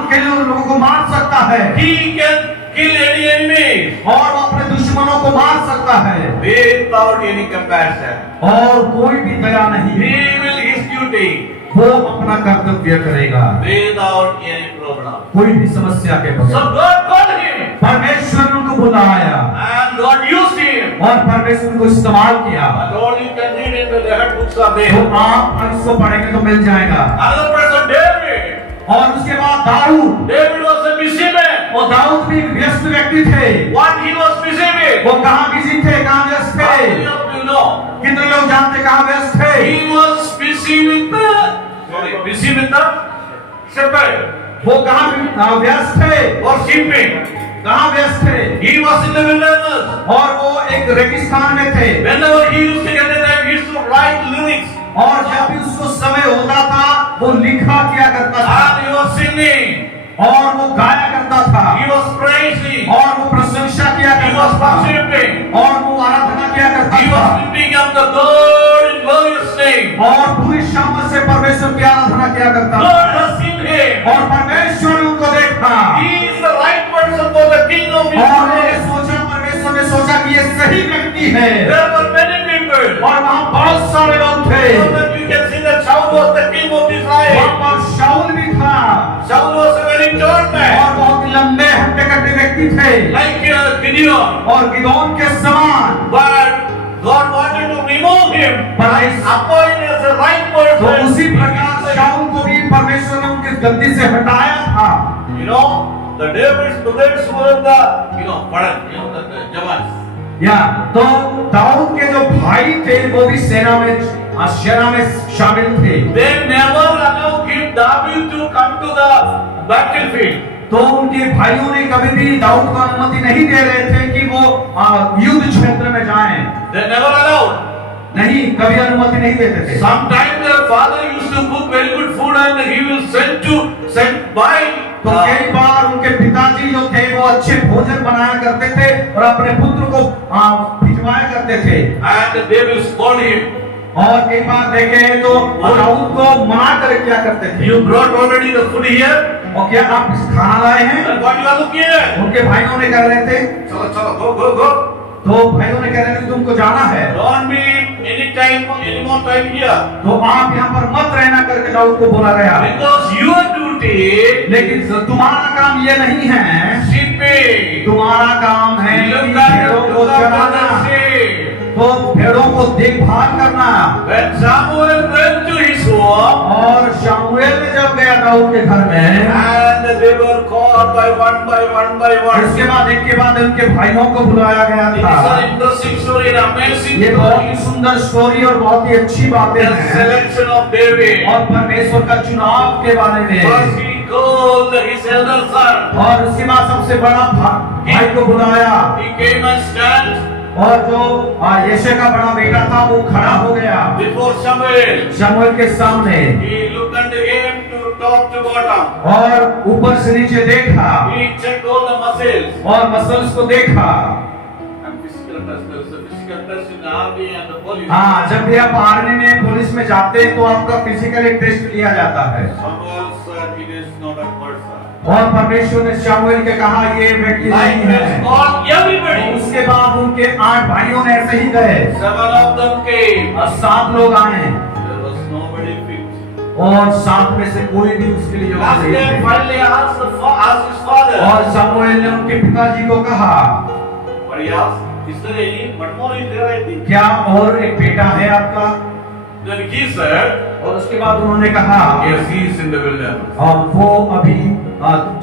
कई लोगों को मार सकता है He can kill any enemy और वो अपने दुश्मनों को मार सकता है without any compassion. और कोई भी दया नहीं। He will his duty वो अपना कर्तव्य करेगा without any problem. कोई भी समस्या के So बगैर। God called him परमेश्वर ने उनको बुलाया and God used him. और परमेश्वर को इस्तेमाल किया। And all you can read in the Rehat books are तो there. आप इसको पढ़ेंगे तो मिल जाएगा। Another person, David. और उसके बाद Dawood, David was a busy man. और दाऊद भी व्यस्त व्यक्ति थे। What he was busy with? वो कहाँ बिजी थे, कहाँ व्यस्त How थे? many of you know? कितने लोग जानते कहाँ व्यस्त थे? He was busy with the shepherd वो कहाँ व्यस्त थे? or sheeping. कहाँ व्यस्त थे? He was in the wilderness. और वो एक रेगिस्तान में थे। Whenever he used to get a time, he used to write lyrics. और जब भी उसको समय होता था वो लिखा किया करता था And he was singing. और वो गाया करता था He was praising. और वो प्रशंसा किया He करता was था worshiping. और वो आराधना किया करता He था was lifting up the Lord in glorious name. और पूरी शामत से परमेश्वर की आराधना किया करता था God has seen him. और परमेश्वर ने उनको देखा He is the right person for the king of और उन्होंने Israel. सोचा, परमेश्वर ने सोचा कि ये सही व्यक्ति है There were many people. और वहाँ बहुत सारे लोग थे। So that you can see that Saul was the king of वहाँ Israel. पर शाऊल भी था Saul was a very tall man. और बहुत ही लंबे हट्टे कट्टे व्यक्ति थे Like Gideon. और गिदोन के समान। But God wanted to remove him. But Appoint as the right तो person. उसी प्रकार शाऊल को भी परमेश्वर ने उनकी गद्दी से हटाया था। You know, the David's brothers were the Jawans. या तो दाऊद के जो भाई थे वो भी सेना में शामिल थे। They never allowed King David to come to the battlefield. तो उनके भाइयों ने कभी भी दाऊद को अनुमति नहीं दे रहे थे कि वो युद्ध क्षेत्र में जाएं। They never allowed. नहीं, कभी अनुमति नहीं देते थे। Sometimes their father used to cook very good food and he will send by. तो कई बार उनके पिताजी जो थे वो अच्छे भोजन बनाया करते थे और अपने पुत्र को भिजवाया करते थे And they will scold him. और कई बार देखे हैं तो वो दाऊद को मना कर क्या करते थे। You brought already the food here. और क्या आप खाना लाए हैं? And what you are looking at? उनके भाइयों ने कह रहे थे, चलो, go. तो भाइयों ने कह रहे थे तुमको जाना है Don't be any more time here. तो आप यहाँ पर मत रहना करके दाऊद को बोला गया। Because your duty लेकिन तुम्हारा काम ये नहीं है, sheeping. तुम्हारा काम है कि भेड़ों को चराना, तो भेड़ों को देखभाल करना। When Samuel went to his home, और शमूएल ने जब गया दाऊद के घर में and they were called by one. इसके बाद एक के बाद उनके भाइयों को बुलाया गया It is था। an interesting story, an amazing ये बहुत ही story. सुंदर स्टोरी और बहुत ही अच्छी बातें The हैं selection of David. और परमेश्वर का चुनाव के बारे में। First he called his elder son. और उसके बाद सबसे बड़ा भाई को बुलाया He came and stand. और जो यशे का बड़ा बेटा था वो खड़ा हो गया before Samuel. शमूएल के सामने He looked unto him to top to bottom. और ऊपर से नीचे देखा He checked all the muscles. और मसल्स को देखा। And physical test, there is a physical test in the army and the police. हाँ, जब भी आप आर्मी में पुलिस में जाते हैं तो आपका फिजिकल टेस्ट लिया जाता है। Samuel said, "It is not a person." और परमेश्वर ने शमूएल के कहा ये व्यक्ति Like नहीं has है। called everybody. उसके बाद उनके 8 भाइयों ने ऐसे ही गए 7 of them came. और 7 लोग आए There was nobody fit. और 7 में से कोई भी उसके लिए योग्य नहीं Samuel थे। finally asked his father. और शमूएल ने उनके पिताजी को कहा But he asked, "Is there any one more is there? I think." क्या और एक बेटा है आपका? Then he said, और उसके बाद उन्होंने कहा "Yes, he is in the wilderness. और वो अभी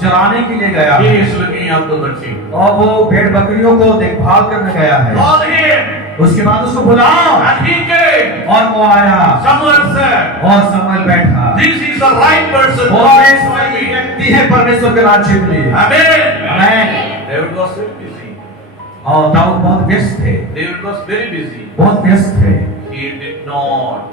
चराने के लिए गया He है is looking after the sheep." और वो भेड़ बकरियों को देखभाल करने गया है। Call him. उसके बाद उसको बुलाओ And he came. और वो आया Samuel said, और शमूएल बैठा। "This is the right person." वो for this ऐसा family." व्यक्ति है परमेश्वर के राज्य के लिए। Amen. Amen. David was very busy. और दाऊद बहुत व्यस्त थे, David was very busy. बहुत व्यस्त थे He did not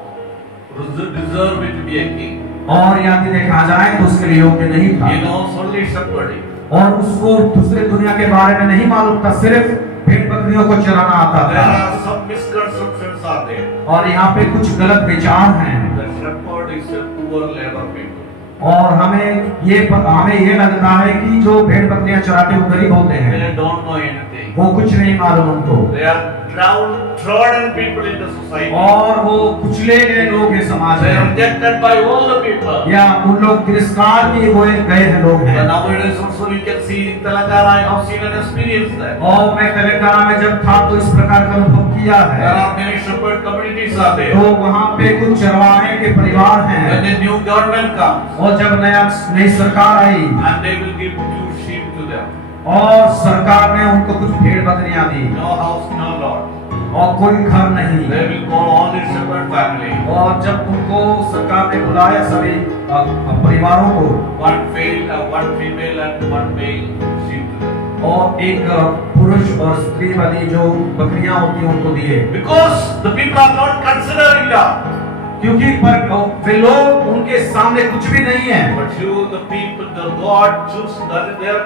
deserve it to be a king. और यदि देखा जाए तो उसके लिए योग्य नहीं था He knows only shepherding. और उसको दूसरे दुनिया के बारे में नहीं मालूम था, सिर्फ भेड़ बकरियों को चराना आता There था। are some misconceptions are there. और यहाँ पे कुछ गलत विचार हैं The shepherd is a poor labor people. और हमें ये लगता है कि जो भेड़ बकरियां चराते वो गरीब होते हैं, They don't know anything. वो कुछ नहीं मालूम उनको They are downtrodden people in the society. और वो कुचले गए लोग हैं समाज They are में, rejected by all the people. या उन लोग तिरस्कार किए हुए गए हैं लोग But हैं। nowadays also we can see in Telangana, I have seen and experienced that. और मैं तेलंगाना में जब था तो इस प्रकार का अनुभव किया There है। are many shepherd communities are there. तो वहाँ पे कुछ चरवाहे के परिवार When हैं the new government comes, और जब नई सरकार आई and they will give few sheep to them. और सरकार ने उनको कुछ भेड़ बकरियां दी No house, no lot. और कोई घर नहीं, They will call all the shepherd family. और जब उनको सरकार ने बुलाया सभी परिवारों को One female and one male sheep to them. और एक पुरुष और स्त्री वाली जो बकरियां होती हैं उनको दिए, Because the people are not considering that. क्योंकि वे लोग उनके सामने कुछ भी नहीं है। But you, the people, the God choose that they are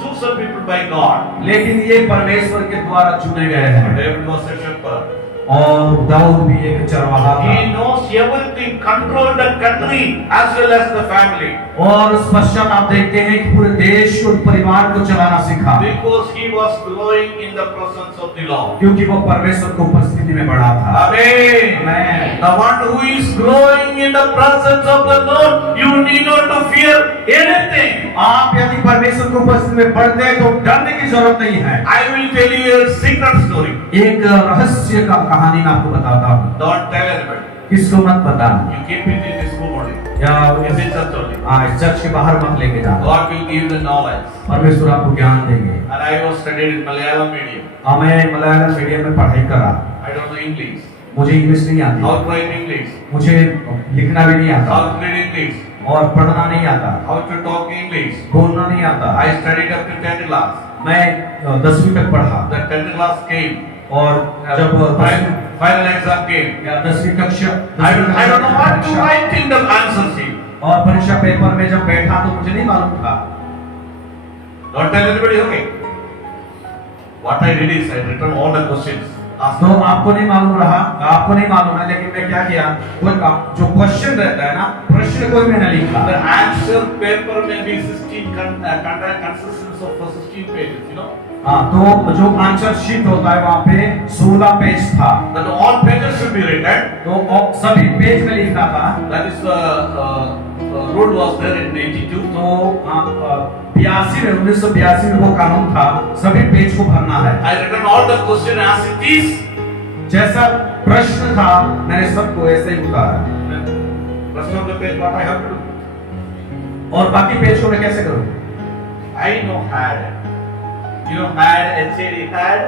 chosen people by God. लेकिन ये परमेश्वर के द्वारा चुने गए हैं। David was a shepherd. और दाऊद भी एक चरवाहा था He knows everything, control the country as well as the family. और उस पश्चात आप देखते हैं कि पूरे देश और परिवार को चलाना सीखा, Because he was growing in the presence of the Lord. क्योंकि वो परमेश्वर की उपस्थिति में बड़ा था। Amen. Amen. The one who is growing in the presence of the Lord, you need not to fear anything. आप यदि परमेश्वर की उपस्थिति में बढ़ते हैं तो डरने की जरूरत नहीं है। I will tell you a secret story. एक रहस्य का कहानी मैं आपको बताता हूँ, Don't tell anybody. किसको मत बताना, You keep it in this room only. या In this church only. इस चर्च के बाहर मत लेके जाना। God will give the knowledge. परमेश्वर आपको ज्ञान देंगे। And I was studied in Malayalam medium. मैं मलयालम मीडियम में पढ़ाई करा, I don't know English. मुझे इंग्लिश नहीं आती, How to write English? मुझे लिखना भी नहीं आता How to read English? और पढ़ना नहीं आता, How to talk English? बोलना नहीं आता। I studied up to 10th class. मैं 10वीं तक पढ़ा The 10th class came. और जब Final exam came. 10वीं कक्षा I don't know what to write in the answer sheet. और परीक्षा पेपर में जब बैठा तो मुझे नहीं मालूम था। Don't tell anybody, okay? What I did is I written all the questions. Asked तो आपको नहीं मालूम रहा, आपको नहीं मालूम है, लेकिन मैं क्या किया, जो क्वेश्चन रहता है ना, प्रश्न कोई मैंने लिखा। the answer paper may be 16 consists of 16 pages, you know. हाँ, तो जो आंसर शीट होता है वहाँ पे 16 पेज था, That all pages should be written. तो सभी पेज में लिखना था। That is rule was there in 82. तो 1982 में वो कानून था, सभी पेज को भरना है। I written all the question as it is. जैसा प्रश्न था मैंने सबको ऐसे ही उतारा, Rest of the page what I have to do. और बाकी पेज को मैं कैसे करूं? I know had. You know had, H-A-D, had.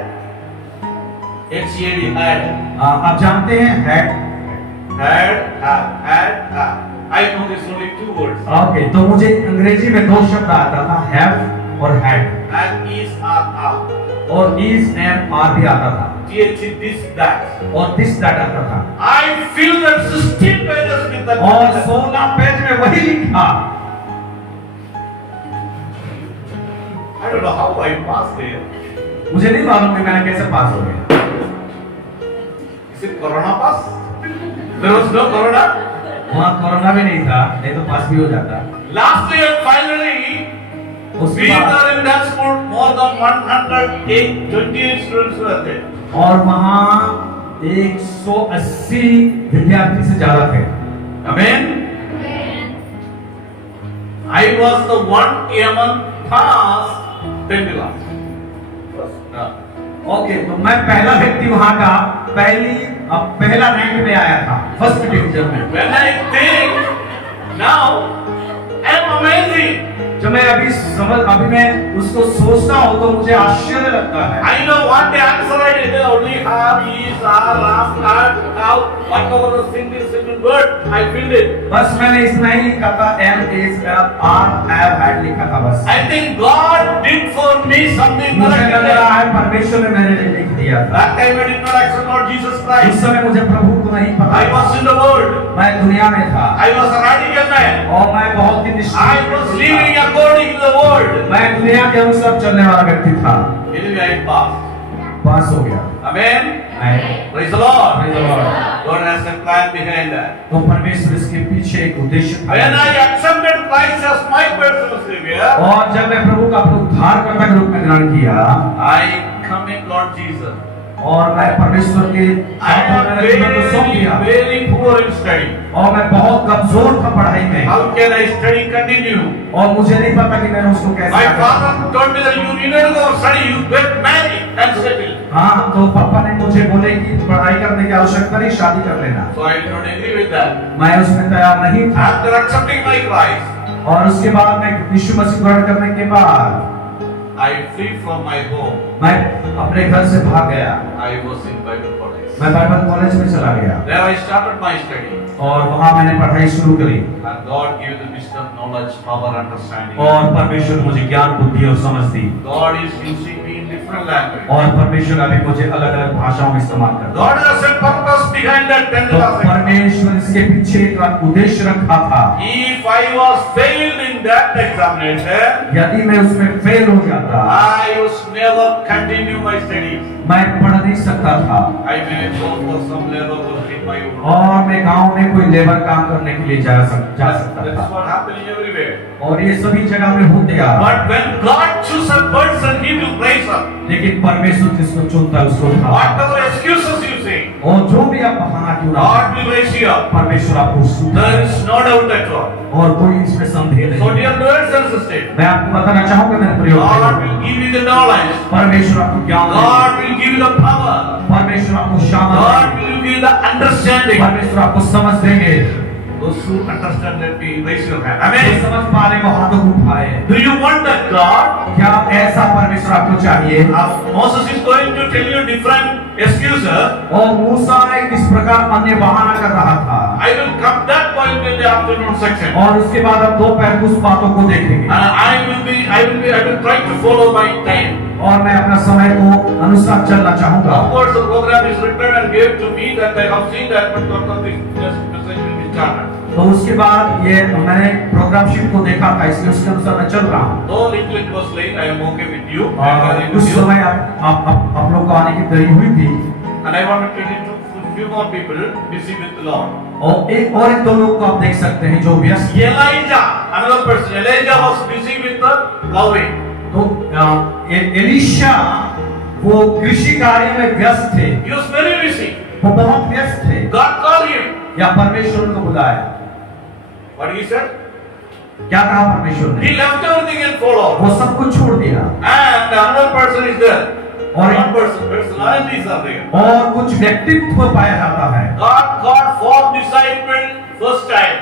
H-A-D, had. आप जानते हैं had? Had. I know this only 2 words. Okay, तो मुझे अंग्रेजी में 2 शब्द आता था, हैव और हैड। And is are. और इस एम आर भी आता था TH this that. और दिस दैट आता था I fill that 16 pages with that. और 16 पेज में वही लिखा। I don't know how I passed there. मुझे नहीं मालूम कि मैंने कैसे पास हो गया। Is it Corona pass? There was no Corona. वहाँ कोरोना भी नहीं था, नहीं तो पास भी हो जाता। Last year finally उसके we बाद were in that school, more than 128 students were there. और वहाँ 180 विद्यार्थी से ज्यादा थे। Amen. I was the one among past 10 class. Okay, तो मैं पहला व्यक्ति वहाँ का पहला रैंक में आया था, फर्स्ट डिवीजन में। When I think now, I'm amazing. जब मैं अभी मैं उसको सोचता हूँ तो मुझे आश्चर्य लगता है। I know what the answer I did. They only have is, are, last, now, whatever the single word, I filled it. बस मैंने इतना ही लिखा था, M is R have had लिखा था बस। I think God did for me something मुझे लग रहा miraculous. है परमेश्वर ने मेरे लिए लिख दिया था। That time I did not accept Lord Jesus उस Christ. समय मुझे प्रभु को नहीं पता I was in the world. मैं दुनिया में था I was a radical man. और मैं बहुत ही I was living according to the world. मैं दुनिया के अनुसार चलने वाला व्यक्ति था। Anyway, I passed. पास हो गया। Amen. मैं Praise the Lord. Praise the Lord। God has a plan behind that. तो परमेश्वर इसके पीछे एक उद्देश्य था। When I accepted Christ as my personal Savior, और जब मैं प्रभु का उद्धारकर्ता के रूप में ग्रहण किया I commit Lord Jesus. और मैं परमेश्वर के I am मेरे जीवन को सौंप दिया very poor in study. और मैं बहुत कमजोर था पढ़ाई में How can I study continue? और मुझे नहीं पता कि मैंने उसको कैसे My आगे बढ़ाया। father told me that you need to go study, you get married and settle. हाँ, तो पापा ने मुझे बोले कि पढ़ाई करने की आवश्यकता नहीं, शादी कर लेना। So I did not agree with that. मैं उसमें तैयार नहीं था After accepting my Christ, और उसके बाद मैं यीशु मसीह ग्रहण करने के बाद I flee from my home. मैं अपने घर से भाग गया। I was in Bible college. मैं बाइबल कॉलेज में चला गया There I started my study. और वहाँ मैंने पढ़ाई शुरू करी And God gave the wisdom, knowledge, power, understanding. और परमेश्वर ने मुझे ज्ञान, बुद्धि और समझ दी God is using me in different language. और परमेश्वर अभी मुझे अलग अलग भाषाओं में इस्तेमाल करता है। God has a purpose behind that 10 तो class. परमेश्वर इसके पीछे एक उद्देश्य रखा था। If I was failed in that examination, यदि मैं उसमें फेल हो जाता I was never continue my studies. मैं पढ़ नहीं सकता था I may go for some labor work in my own. और मैं गांव में कोई लेबर काम करने के लिए जा सकता That's था what happening everywhere. और ये सभी जगह में होते आ रहा। But when God chooses a person, He will raise up. लेकिन परमेश्वर जिसको चुनता है उसको उठाता है। Whatever excuses you say, और जो भी आप बहाना क्यों ना God will raise you up. परमेश्वर आपको सुनता There है is no doubt at all. और कोई इसमें संदेह So नहीं। dear brothers and sisters, मैं आपको बताना चाहूंगा मेरे प्रिय God भाइयों, will give you the knowledge. परमेश्वर आपको ज्ञान देगा, God will give you the power. परमेश्वर आपको शामत God देगा, will give you the understanding. परमेश्वर आपको समझ देंगे। Those who understand, let me raise your hand. जो Amen. समझ पा रहे वो हाथों को उठाए। Do you want that God? क्या ऐसा परमेश्वर आपको चाहिए? Moses is going to tell you different excuses. और मूसा एक इस प्रकार अन्य बहाना कर रहा था I will come that point in the afternoon section. और उसके बाद अब दोपहर को उस बातों को देखेंगे I will try to follow my time. और मैं अपना समय को अनुसार चलना चाहूंगा। Of course, the program is written and gave to me that I have seen that, but God of this message will be started. तो उसके बाद ये मैंने प्रोग्राम शीट को देखा था, इसलिए उसके अनुसार मैं चल रहा हूँ। Though little it was late, I am okay with you. I am और agree उस with you. समय आप लोग को आने की देरी हुई थी And I want to tell you to few more people busy with the Lord. और एक दो लोग को आप देख सकते हैं जो व्यस्त। Elijah, another person. Elijah was busy with the plowing. तो एलीशा वो कृषि कार्य में व्यस्त थे, He was very busy. वो बहुत व्यस्त थे। God called him. या परमेश्वर उनको बुलाया? What he said? क्या कहा परमेश्वर ने? He left everything and followed. वो सब कुछ छोड़ दिया And another person is there. और One person, personalities are there. और कुछ व्यक्तित्व पाया जाता है। God called 4 disciples first time.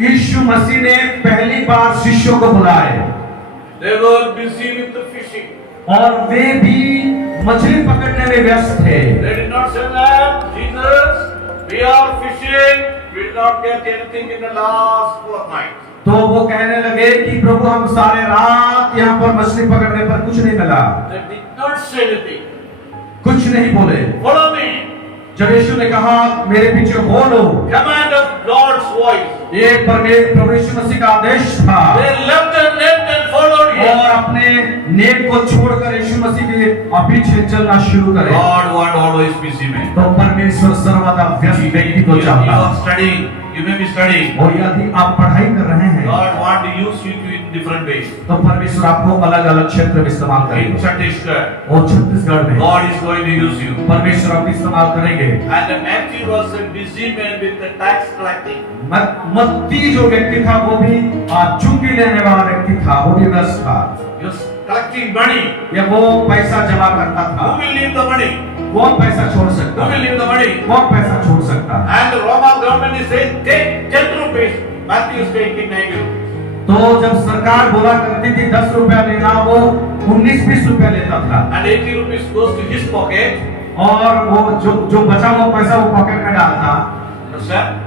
यीशु मसीह ने पहली बार शिष्यों को बुलाए They were busy with the fishing. और वे भी मछली पकड़ने में व्यस्त थे। They did not say that, Jesus, we are fishing, we did not get anything in the last fortnight. तो वो कहने लगे कि प्रभु हम सारे रात यहाँ पर मछली पकड़ने पर कुछ नहीं मिला, They did not say anything. कुछ नहीं बोले। Follow me. जब यीशु ने कहा मेरे पीछे हो लो, Command of God's voice. ये प्रभु यीशु मसीह का आदेश था। They left their net and followed और him. अपने नेट को छोड़कर यीशु मसीह के पीछे चलना शुरू करे। God want always busy man. तो परमेश्वर सर्वदा व्यस्त व्यक्ति को You चाहता are है। studying. You may be studying. और यदि आप पढ़ाई कर रहे हैं God want to use you in different ways. तो परमेश्वर आपको अलग अलग क्षेत्र में इस्तेमाल In करेंगे। Chhattisgarh, और छत्तीसगढ़ में God is going to use you. परमेश्वर आपको इस्तेमाल करेंगे। And Matthew was a busy man with the tax collecting. मत्ती जो व्यक्ति था वो भी चुंगी लेने वाला व्यक्ति था, वो भी व्यस्त था। He was collecting money. या वो पैसा जमा करता था। Who will leave the money? कौन पैसा छोड़ Who सकता will है? leave the money? कौन पैसा छोड़ सकता है? And the Roma government is saying, take 10 rupees. Matthew is taking 90 rupees. तो जब सरकार बोला करती थी 10 रुपया लेना, वो 19-20 रुपया लेता था। And 80 rupees goes to his pocket. और वो जो बचा हुआ पैसा वो पॉकेट में डालता। Understand?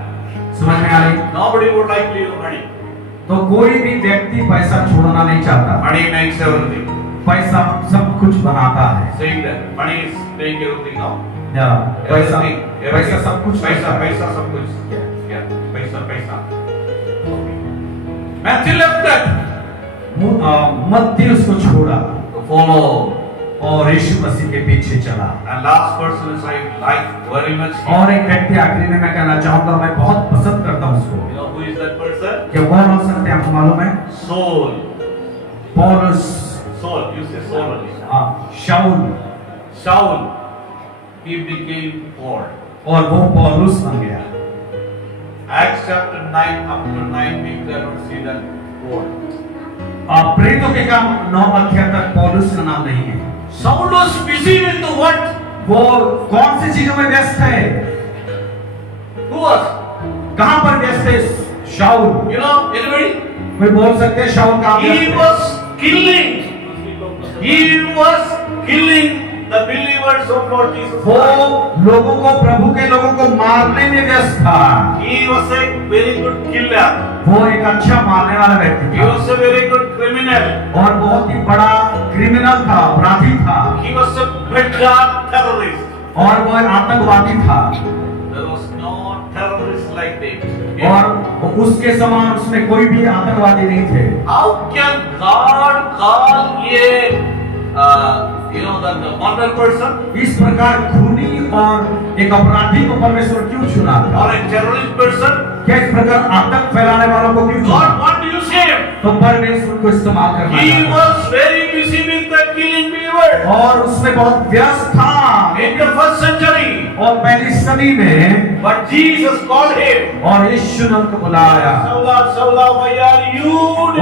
समझ में आ रही? Nobody would like to leave money. तो कोई भी व्यक्ति पैसा छोड़ना नहीं चाहता। Money makes everything. पैसा सब कुछ बनाता है। Saying that money is making everything now. या पैसा Everything. पैसा सब कुछ पैसा करता है। पैसा सब कुछ. Yeah. पैसा पैसा. Matthew left that. मत्ती उसको छोड़ा To follow. और यीशु मसीह के पीछे चला। And last person is I like very much. और एक व्यक्ति आखिरी में मैं कहना चाहूंगा, मैं बहुत पसंद करता हूँ उसको। You know who is that person? क्या कौन हो सकते हैं, आपको मालूम है? Saul. पौलुस। Saul. You say Saul only. Saul. Saul. He became Paul. और वो पौलुस बन गया। Acts chapter 9 up to 9 we cannot see that Paul. प्रेरितों के काम 9 अध्याय तक पौलुस का नाम नहीं है। Saul was busy with the what? वो कौन सी चीजों में व्यस्त है? Who was? कहां पर व्यस्त है शाऊल? You know anybody? कोई बोल सकते हैं शाऊल कहां व्यस्त He है? was killing. He was killing the believers of Lord Jesus वो Christ. लोगों को, प्रभु के लोगों को मारने में व्यस्त था। He was a very good killer. वो एक अच्छा मारने वाला व्यक्ति He था was a very good criminal. और बहुत ही बड़ा क्रिमिनल था, अपराधी था He was a better terrorist. और वो एक आतंकवादी था। There was no terrorist like him. और उसके समान उसमें कोई भी आतंकवादी नहीं थे। How can God call the murder person इस प्रकार खूनी और एक अपराधी को परमेश्वर क्यों चुना था? or a terrorist person? क्या इस प्रकार आतंक फैलाने वालों को क्यों चुना? God want to use him. तो परमेश्वर को इस्तेमाल करना He चाहता was very busy with the killing believers. है। और उसमें बहुत व्यस्त था In the first century, और पहली सदी में। but Jesus called him. और यीशु ने उनको बुलाया Saul, Saul, why are you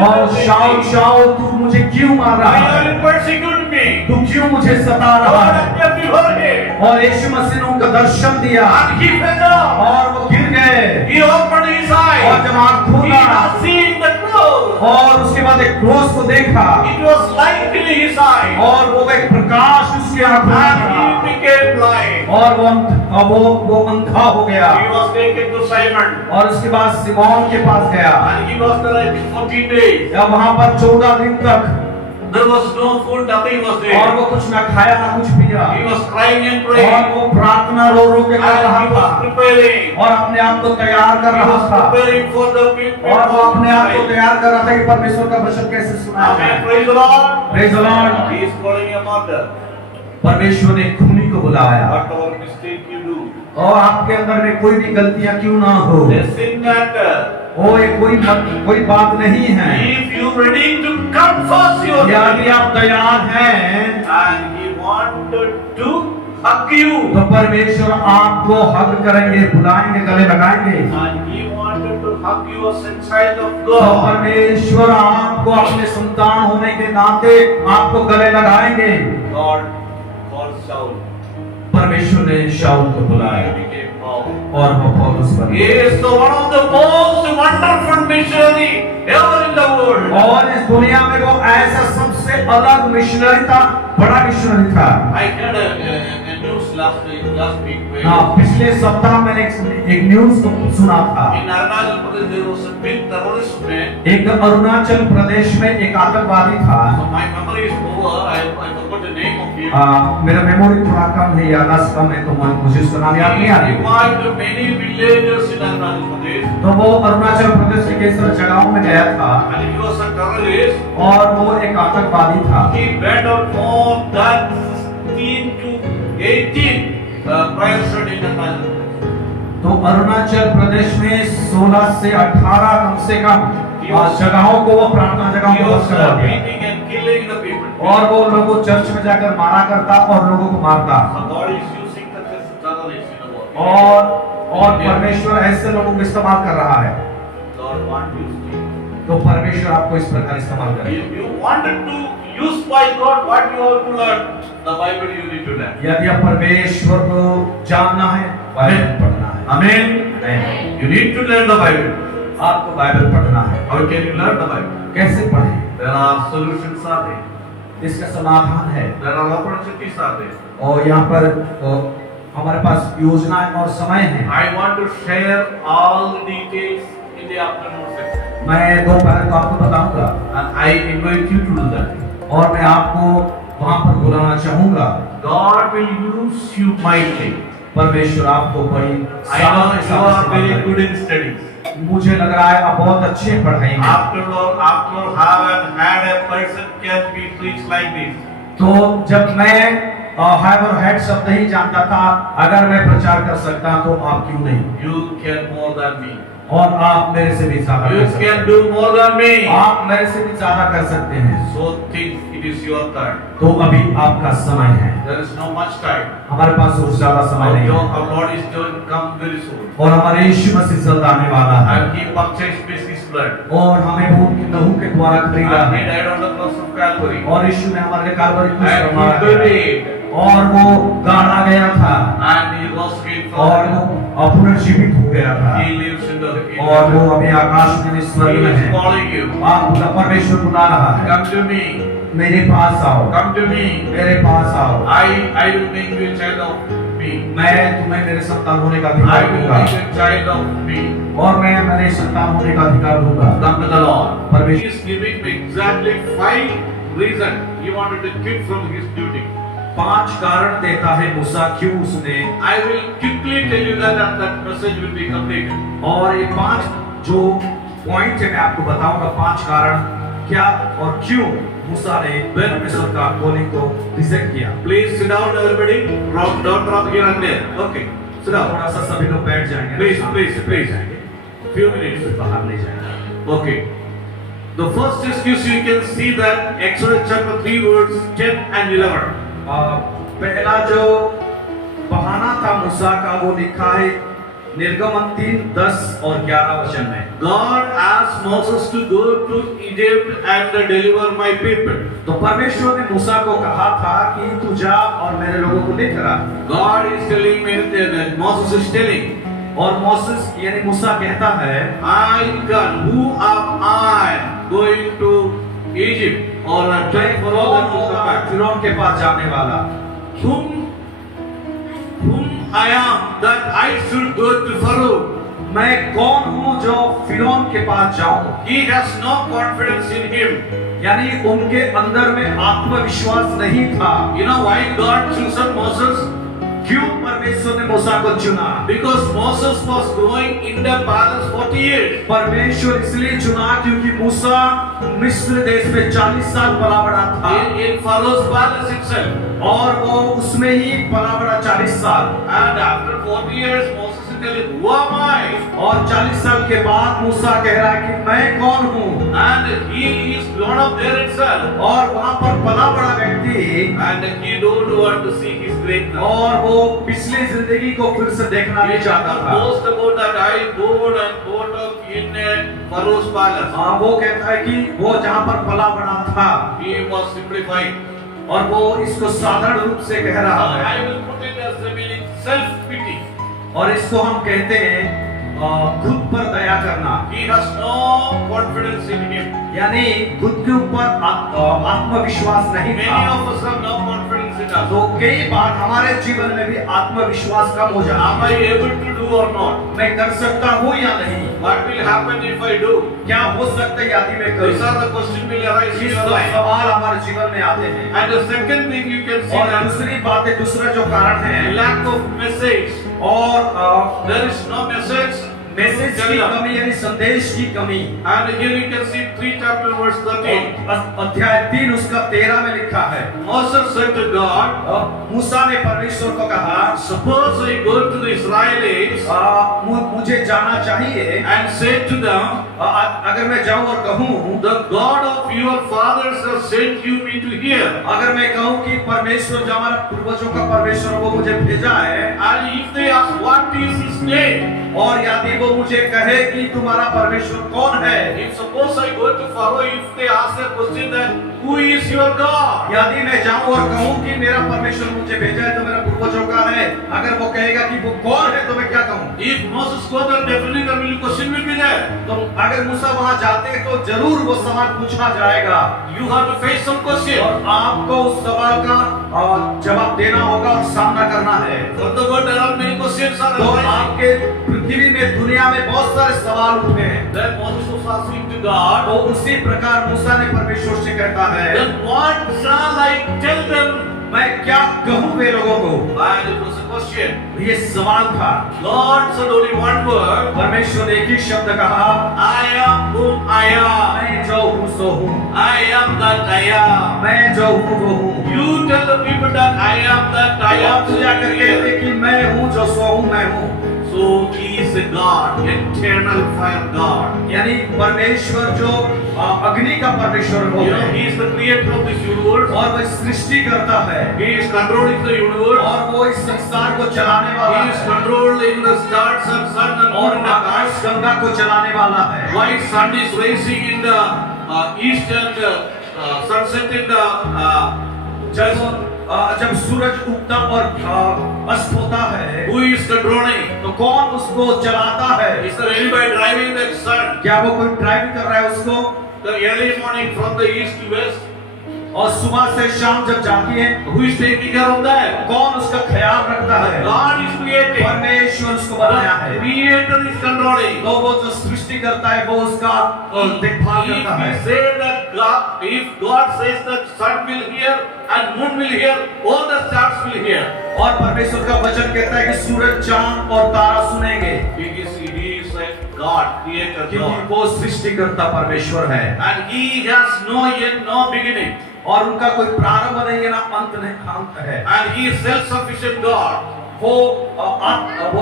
और शाऊल, शाऊल तू मुझे क्यों मार Why रहा are है? you persecuting me? तू क्यों मुझे सता रहा God है? appeared before him. और यीशु मसीह ने उनको दर्शन दिया And he fell down. और वो गिर गए। He opened his और eyes. जब आँख He खोला was seeing the cross. और उसके बाद एक क्रोस को देखा It was light in his eyes. और वो एक प्रकाश उसके आंखों में And था he became blind. और वो अंधा हो गया। He was taken to Simon. और उसके बाद सिमोन के पास गया। And he was there for 14 days. या वहां पर 14 दिन तक There was no food, nothing was और there. वो कुछ न खाया ना कुछ पिया He was crying and और praying. वो प्रार्थना रो रो के कर रहा And he was था preparing. और अपने आप को तैयार कर He रहा was था preparing for the people. और वो अपने आप को तैयार कर रहा था कि परमेश्वर का वचन कैसे सुना Amen. जाए। Praise the Lord. Praise the Lord। He is calling a murder. परमेश्वर ने खूनी को बुलाया Whatever mistake you do, और आपके अंदर में कोई भी गलतियां क्यों ना हो, the sin matter. वो ये कोई बात नहीं है। If you ready to confess your यदि sin, आप तैयार हैं and he wanted to hug you, तो परमेश्वर आपको हग करेंगे, बुलाएंगे, गले लगाएंगे। and he wanted to hug you as a child of तो God, परमेश्वर आपको अपने संतान होने के नाते आपको गले लगाएंगे। God called Saul. परमेश्वर ने शाऊल को He बुलाया became Paul. और वो पौलुस बन He गया। is the one of the most wonderful missionary ever in the world. और इस दुनिया में वो ऐसा सबसे अलग मिशनरी था, बड़ा मिशनरी था। I heard a news last last week. हाँ, पिछले सप्ताह मैंने एक न्यूज सुना था। In Arunachal Pradesh there was a big terrorist man. एक अरुणाचल प्रदेश में एक आतंकवादी था। So my memory is over. I forgot the name of him. मेरा मेमोरी थोड़ा कम है, याददाश्त कम है, तो मुझे उसका नाम याद नहीं आ He रहा। revived many villagers in Arunachal Pradesh. तो वो अरुणाचल प्रदेश के कई सारे जगहों में गया था And he was a terrorist. और वो एक आतंकवादी था। He went out more than 16 to 18 prior study in Arunachal Pradesh. तो अरुणाचल प्रदेश में 16 से 18 कम से कम जगहों को वो प्रार्थना जगहों He को was बंद करवा दिया beating and killing the people. और वो लोगों को चर्च में जाकर मारा करता और लोगों को मारता। So God is using the terrorists in the world. और परमेश्वर ऐसे लोगों को इस्तेमाल कर रहा है। God wants you to. तो परमेश्वर आपको इस प्रकार इस्तेमाल करे। If you wanted to use by God, what you have to learn? The Bible you need to learn. यदि आप परमेश्वर को जानना है, बाइबल पढ़ना है। Amen. You need to learn the Bible. आपको बाइबल पढ़ना है। How can you learn the Bible? कैसे पढ़ें? There are solutions are there. इसका समाधान है There are opportunities are there. और यहाँ पर हमारे पास योजनाएं और समय है। I want to share all the details in the afternoon section. मैं दोपहर को आपको बताऊंगा And I invite you to do that. और मैं आपको वहाँ पर बुलाना चाहूंगा। God will use you mightily. परमेश्वर आपको बड़ी I know you are very good in studies. मुझे लग रहा है आप बहुत अच्छे पढ़ाई में। After all, haven't had a person can be preached like this. तो जब मैं हैव और हैड शब्द नहीं जानता था, अगर मैं प्रचार कर सकता तो आप क्यों नहीं? You can more than me. और आप मेरे से भी ज्यादा You कर सकते can हैं। do more than me. आप मेरे से भी ज्यादा कर सकते हैं। So think it is your turn. तो अभी आपका समय है। There is no much time. हमारे पास और ज्यादा समय नहीं है Our Lord is going to come very soon. और हमारे यीशु मसीह जल्द आने वाला है And He purchased with His blood. और हमें वो लहू के द्वारा खरीदा And He है died on the cross of Calvary. और यीशु ने हमारे लिए काल्वरी क्रूस पर And मारा He गया buried. और वो गाड़ा गया था And He rose again from और the वो पुनर्जीवित हो गया था He lives in the और वो अभी आकाश में स्वर्ग He में is है। calling you. आप परमेश्वर बुला रहा है, Come to me. मेरे पास आओ, Come to me. मेरे पास आओ। I will make you a child of me. मैं तुम्हें मेरे संतान होने का I अधिकार will दूंगा make you a child of me. और मैं मेरे संतान होने का अधिकार दूंगा। Come to the Lord. परमेश्वर He is giving me exactly 5 reasons He wanted to quit from His duty. 5 कारण देता है मूसा क्यों उसने, I will quickly tell you that and that message will be completed. और ये 5 जो पॉइंट है मैं आपको बताऊंगा 5 कारण क्या और क्यों मूसा ने परमेश्वर का कॉलिंग को रिजेक्ट किया। Please sit down, everybody. Don't drop here and there. Okay. Sit down. थोड़ा सा सभी लोग बैठ जाएंगे। Please. Few minutes. बाहर नहीं जाएंगे। Okay. The first excuse you can see that Exodus chapter 3 verse 10 and 11. पहला जो बहाना था मूसा का वो लिखा है निर्गमन 3, 10 और 11 वचन में। God asked Moses to go to Egypt and deliver my people. तो परमेश्वर ने मूसा को कहा था कि तू जा और मेरे लोगों को लेकर आ। God is telling me that Moses is telling. और मोसेस यानी मूसा कहता है who am I going to Egypt or trying for all them to come back? फिरौन के पास जाने वाला। Whom I am that I should go to Pharaoh? मैं कौन हूँ जो फिरौन के पास जाऊं? He has no confidence in him. यानी उनके अंदर में आत्मविश्वास नहीं था। You know why God chosen Moses? क्यों परमेश्वर ने मूसा को चुना? Because Moses was growing in the palace 40 years. परमेश्वर इसलिए चुना क्योंकि मूसा मिस्र देश में 40 साल पला बड़ा था। In Pharaoh's palace itself. और वो उसमें ही पला बड़ा 40 साल। And after 40 years, Moses is telling, who am I? और 40 साल के बाद मूसा कह रहा है कि मैं कौन हूँ? And he is grown up there itself. और वहाँ पर पला बड़ा व्यक्ति And he don't want to see his greatness. और वो पिछली जिंदगी को फिर से देखना नहीं चाहता था। Boast about that I born and brought up in Pharaoh's palace. हाँ, वो कहता है कि वो जहाँ पर पला बड़ा था He was simplified. और वो इसको साधारण रूप से कह रहा है। I will put it as the meaning self-pity. और इसको हम कहते हैं खुद पर दया करना। He has no confidence in him. यानी खुद के ऊपर आत्मविश्वास नहीं Many था। of us have no confidence in in us. तो कई बार हमारे जीवन में भी आत्मविश्वास कम हो जाता Am I able to do or not? है। मैं कर सकता हूँ या नहीं? What will happen if I do? क्या हो सकता है यदि मैं These करूँ? are the questions will arise in ये your सब life. सवाल हमारे जीवन में आते हैं। And the second thing you can see और that दूसरी बात है, दूसरा जो कारण है, lack of message. और There is no message. Message की कमी यानी संदेश की कमी। And here you can see 3 chapter verse 13. अध्याय 3 उसका 13 में लिखा है, Moses said to God, मूसा ने परमेश्वर को कहा, suppose I go to the Israelites मुझे जाना चाहिए, and say to them, अगर मैं जाऊं और कहूं, the God of your fathers has sent you me to here. अगर मैं कहूं कि परमेश्वर जो हमारे पूर्वजों का परमेश्वर वो मुझे भेजा है, And if they ask what is his name, और यदि वो मुझे कहे कि तुम्हारा परमेश्वर कौन है, if suppose I go to Pharaoh, if they ask a question that who is your God, यदि मैं जाऊं और कहूं कि मेरा परमेश्वर मुझे भेजा है तो मेरा पूर्वजों का है, अगर वो कहेगा कि वो कौन है तो मैं क्या कहूं? if Moses goes there, definitely the will question will be there. तो अगर मूसा वहां जाते तो जरूर वो सवाल पूछा जाएगा, You have to face some question. और आपको उस सवाल का जवाब देना होगा और सामना करना है। From the world there are many questions are तो arising. आपके पृथ्वी में दुनिया में बहुत सारे सवाल उठे हैं। Then Moses was asking to God, तो उसी प्रकार मूसा ने परमेश्वर से कहता है, then what shall I tell them? मैं क्या कहूं वे लोगों को? And it was a question. ये सवाल था। God said only one word. परमेश्वर ने एक ही शब्द कहा, I am whom I am. मैं जो हूँ सो हूँ, I am that I am. मैं जो हूँ वो हूँ। You tell the people that I am that I am. आप जाकर कहते कि मैं हूँ जो सो हूँ मैं हूँ। So he is a God, eternal fire God. यानी परमेश्वर जो अग्नि का परमेश्वर हो, You know, he is the creator of this universe. और वह सृष्टि करता है, He is controlling the universe. और वो इस संसार को चलाने वाला He is है, controlling the stars and sun and moon और and the Akash stars. Ganga को चलाने वाला है। Why sun is rising in the east and sunset in the जब सूरज उगता और अस्त होता है, who is controlling? तो कौन उसको चलाता है? Is there anybody driving that sun? क्या वो कोई ड्राइव कर रहा है उसको? The early morning from the east to west. और सुबह से शाम जब जाती है, Who is taking care of that? कौन उसका ख्याल रखता है? God is creating. परमेश्वर उसको बनाया The है। creator is controlling. तो वो जो सृष्टि करता है वो उसका देखभाल करता है। If we say that God, if God says that sun will hear and moon will hear, all the stars will hear. और परमेश्वर का वचन कहता है कि सूरज, चांद और तारा सुनेंगे, He is a God, creator क्योंकि God. वो सृष्टिकर्ता परमेश्वर है, And he has no end, no beginning. और उनका कोई प्रारंभ नहीं है ना अंत नहीं, अंत है। And he is self-sufficient God. वो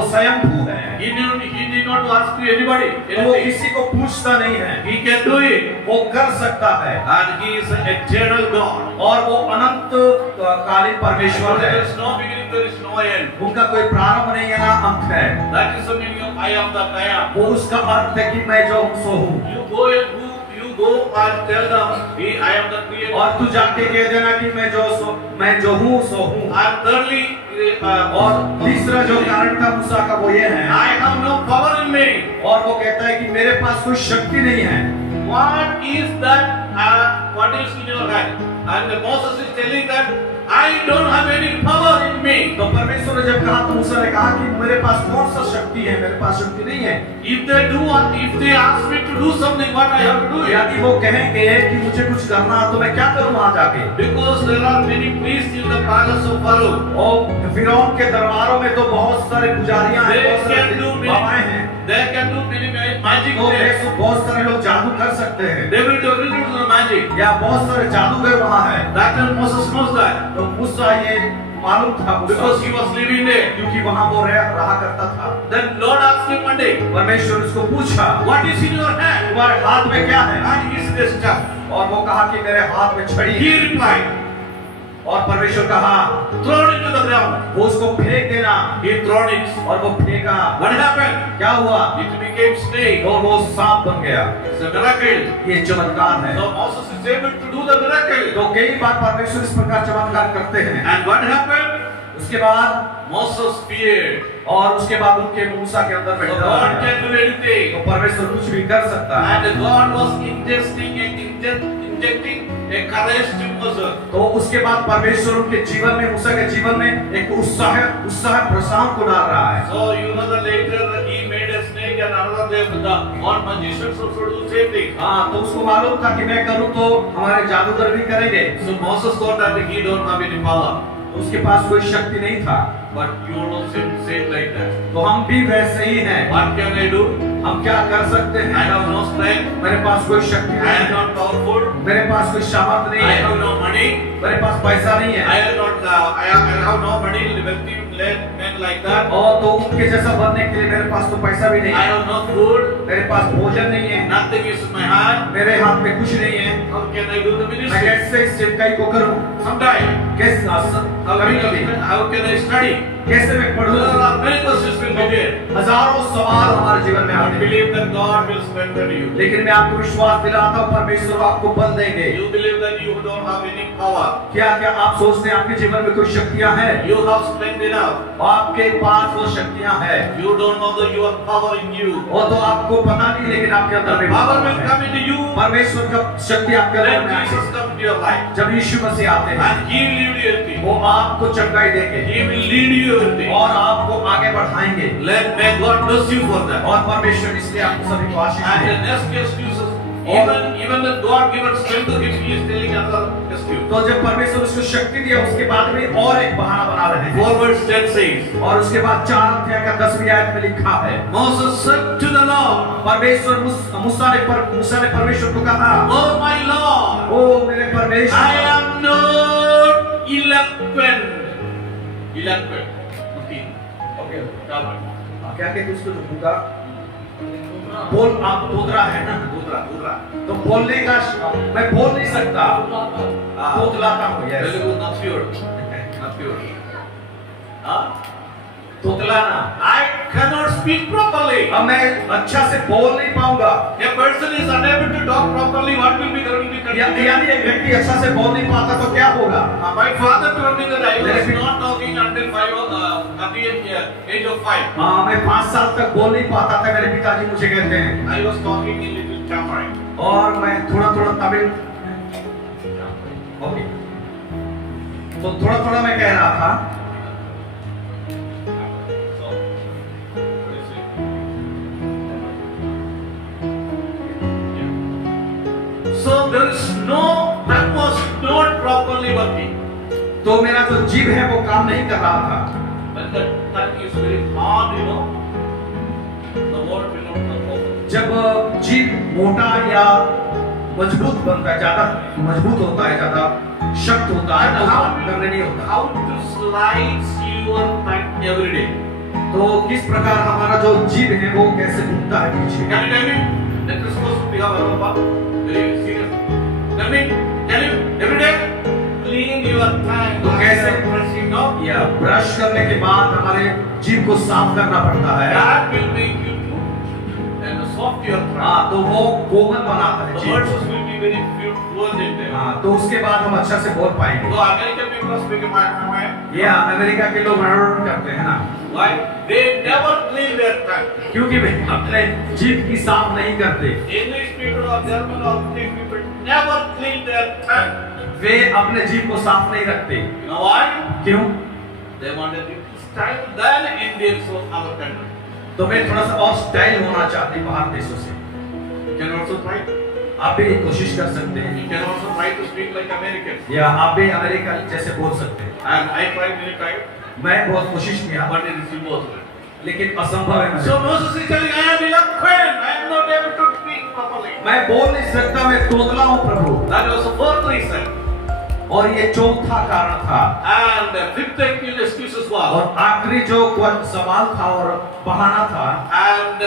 स्वयंभू है, He need not to ask to anybody वो anything. किसी को पूछता नहीं है, He can do it. वो कर सकता है, And he is an eternal God. और वो अनंत कालीन परमेश्वर है। There is no beginning, there is no end. उनका कोई प्रारंभ नहीं है ना अंत है। That is the meaning of I am that I am. वो उसका अर्थ है कि मैं जो हूँ सो हूँ। You go and tell them, I am the creator. और तू जाके कह देना कि मैं जो हूँ सो हूँ। And thirdly, और तीसरा जो कारण था मूसा का वो ये है, I have no power in me. और वो कहता है कि मेरे पास कोई शक्ति नहीं है। What is that? What is in your hand? And Moses is telling that I don't have any power in me. तो परमेश्वर ने जब कहा तो मूसा ने कहा कि मेरे पास कौन सा शक्ति है, मेरे पास शक्ति नहीं है। If they ask me to do something, what I have to do? यदि वो कहेंगे कि मुझे कुछ करना है तो मैं क्या करूँ वहाँ जाके? Because there are many priests in the palace of Pharaoh. और फिरौन के दरबारों में तो बहुत सारे पुजारियां हैं, बहुत सारे बाबाएं हैं। They can do many magic तो tricks. बहुत सारे लोग जादू कर सकते हैं, They will do everything to the magic. या बहुत सारे जादूगर वहाँ हैं। That time Moses knows that तो मूसा ये मालूम था because he was living there. क्योंकि वहाँ वो रहा करता था। Then Lord asked him one day, परमेश्वर उसको पूछा, what is in your hand? तुम्हारे हाथ में क्या है? And he said, stuff. और वो कहा कि मेरे हाथ में छड़ी He है। replied, और परमेश्वर कहा, throw it into the ground. वो उसको फेंक देना। He thrown it. और वो फेंका। What happened? क्या हुआ? It became snake. और वो सांप बन गया। It's a miracle. ये चमत्कार है। So Moses is able to do the miracle. तो कई बार परमेश्वर इस प्रकार चमत्कार करते हैं। And what happened? उसके बाद Moses feared. और उसके बाद उनके मूसा के अंदर So बैठा God है। can do anything. तो परमेश्वर कुछ भी कर सकता है। And God was ingesting injecting a courage to Moses. तो उसके बाद परमेश्वर उनके जीवन में, मूसा के जीवन में एक उत्साह प्रसाद को डाल रहा है। So you know that later he made a snake and another day with the all magicians also do same thing. हाँ, तो उसको मालूम था कि मैं करूँ तो हमारे जादूगर भी करेंगे। So Moses thought that he don't have any power. उसके पास कोई शक्ति नहीं था। But you also same like that. तो हम भी वैसे ही हैं। What can I do? हम क्या कर सकते I हैं? have no strength. मेरे पास कोई शक्ति I नहीं am है, not powerful. मेरे पास कोई सामर्थ नहीं I है, have no money. मेरे पास पैसा नहीं I है। have not. I have no money. Wealthy men like that. और तो उनके जैसा बनने के लिए मेरे पास तो पैसा भी नहीं I है, have no food. मेरे पास भोजन नहीं है, Nothing is in my hand. मेरे हाथ में कुछ नहीं है। How can I do the मैं ministry? कैसे इस सेवकाई को करूं? Sometime. कभी How can I study? कैसे मैं There पढ़ूं? are many questions will be there. हजारों सवाल हमारे जीवन में I आते हैं, believe that God will strengthen you. लेकिन मैं आपको विश्वास दिलाता हूँ परमेश्वर आपको बल देंगे। You believe that you don't have any power. क्या क्या आप सोचते हैं आपके जीवन में कोई शक्तियां हैं? You have strength enough. आपके पास वो शक्तियां हैं, You don't know that you have power in you. वो तो आपको पता नहीं, लेकिन आपके अंदर The भी power will है। come into you परमेश्वर का शक्ति आपके अंदर when में आएगी। Jesus comes into your life. जब यीशु मसीह आते हैं, And He will lead you everything. वो आपको चंगाई देंगे He will lead you everything. और आपको आगे बढ़ाएंगे। May God bless you for that. और परमेश्वर इसलिए आपको सभी को आशीष And the they. next excuses, even the God given strength to him, He is telling another excuse. तो जब परमेश्वर उसको शक्ति दिया, उसके बाद में और एक बहाना बना रहे हैं। 4 verse 10 says, और उसके बाद 4 अध्याय का 10वीं आयत में लिखा है, Moses said to the Lord, परमेश्वर मूसा ने परमेश्वर को कहा, Oh my Lord, ओ मेरे परमेश्वर, I am not eloquent. Eloquent. Okay. Okay, Come क्या कहते उसको होगा? बोल, आप तोतरा है ना? Udra. तो बोलने का मैं बोल नहीं सकता, तोतलाता हूँ। Very yes, good, not pure. Not pure. Huh? तोतलाना। I cannot speak properly. अब मैं अच्छा से बोल नहीं पाऊंगा। A person is unable to talk properly. What will be there will be continued? यानी एक व्यक्ति अच्छा से बोल नहीं पाता तो क्या होगा? My father told me that I was not talking until at the age of 5. हाँ, मैं 5 साल तक बोल नहीं पाता था। मेरे पिताजी मुझे कहते हैं, I was talking in little Tamil. और मैं थोड़ा तमिल, ओके, तो थोड़ा मैं कह रहा था। So there is that was not properly working. तो मेरा जो जीभ है वो काम नहीं कर रहा था। When that tongue is very hard, the word will not come out. जब जीभ मोटा या मजबूत बनता है, ज्यादा मजबूत होता है, ज्यादा शक्त होता है, तो बात करने नहीं होता। How to slice your tongue every day? तो किस प्रकार हमारा जो जीभ है वो कैसे घूमता है पीछे? Can you tell me? That is supposed to be our very serious. Tell you every day clean your tongue. तो कैसे brushing, no? या ब्रश करने के बाद हमारे जीभ को साफ करना पड़ता है। That will make you to and soft your tongue. हाँ, तो वो कोमल बनाता है The जीभ words को। will be very fluent in them. हाँ, तो उसके बाद हम अच्छा से बोल पाएंगे। So American people are speaking my. ये अमेरिका के लोग करते हैं ना, Why? They never clean their tongue. क्योंकि वे अपने जीभ की साफ नहीं करते। English people or German or British people never clean their tongue. वे अपने जीभ को साफ नहीं रखते। You know why? क्यों? They want a different style than Indians of our country. तो वे थोड़ा सा और स्टाइल होना चाहते हैं बाहर देशों से। You can also try. आप भी कोशिश कर सकते हैं, You can also try to speak like Americans. या आप भी अमेरिका जैसे बोल सकते हैं। And I tried many times, मैं बहुत कोशिश किया, but it is impossible. लेकिन असंभव है मुझे। So Moses is telling, I am eloquent. I am not able to speak properly. मैं बोल नहीं सकता, मैं तोतला हूँ प्रभु। That was the fourth reason. और ये चौथा कारण था। And the fifth excuses was. और आखिरी जो सवाल था और बहाना था, And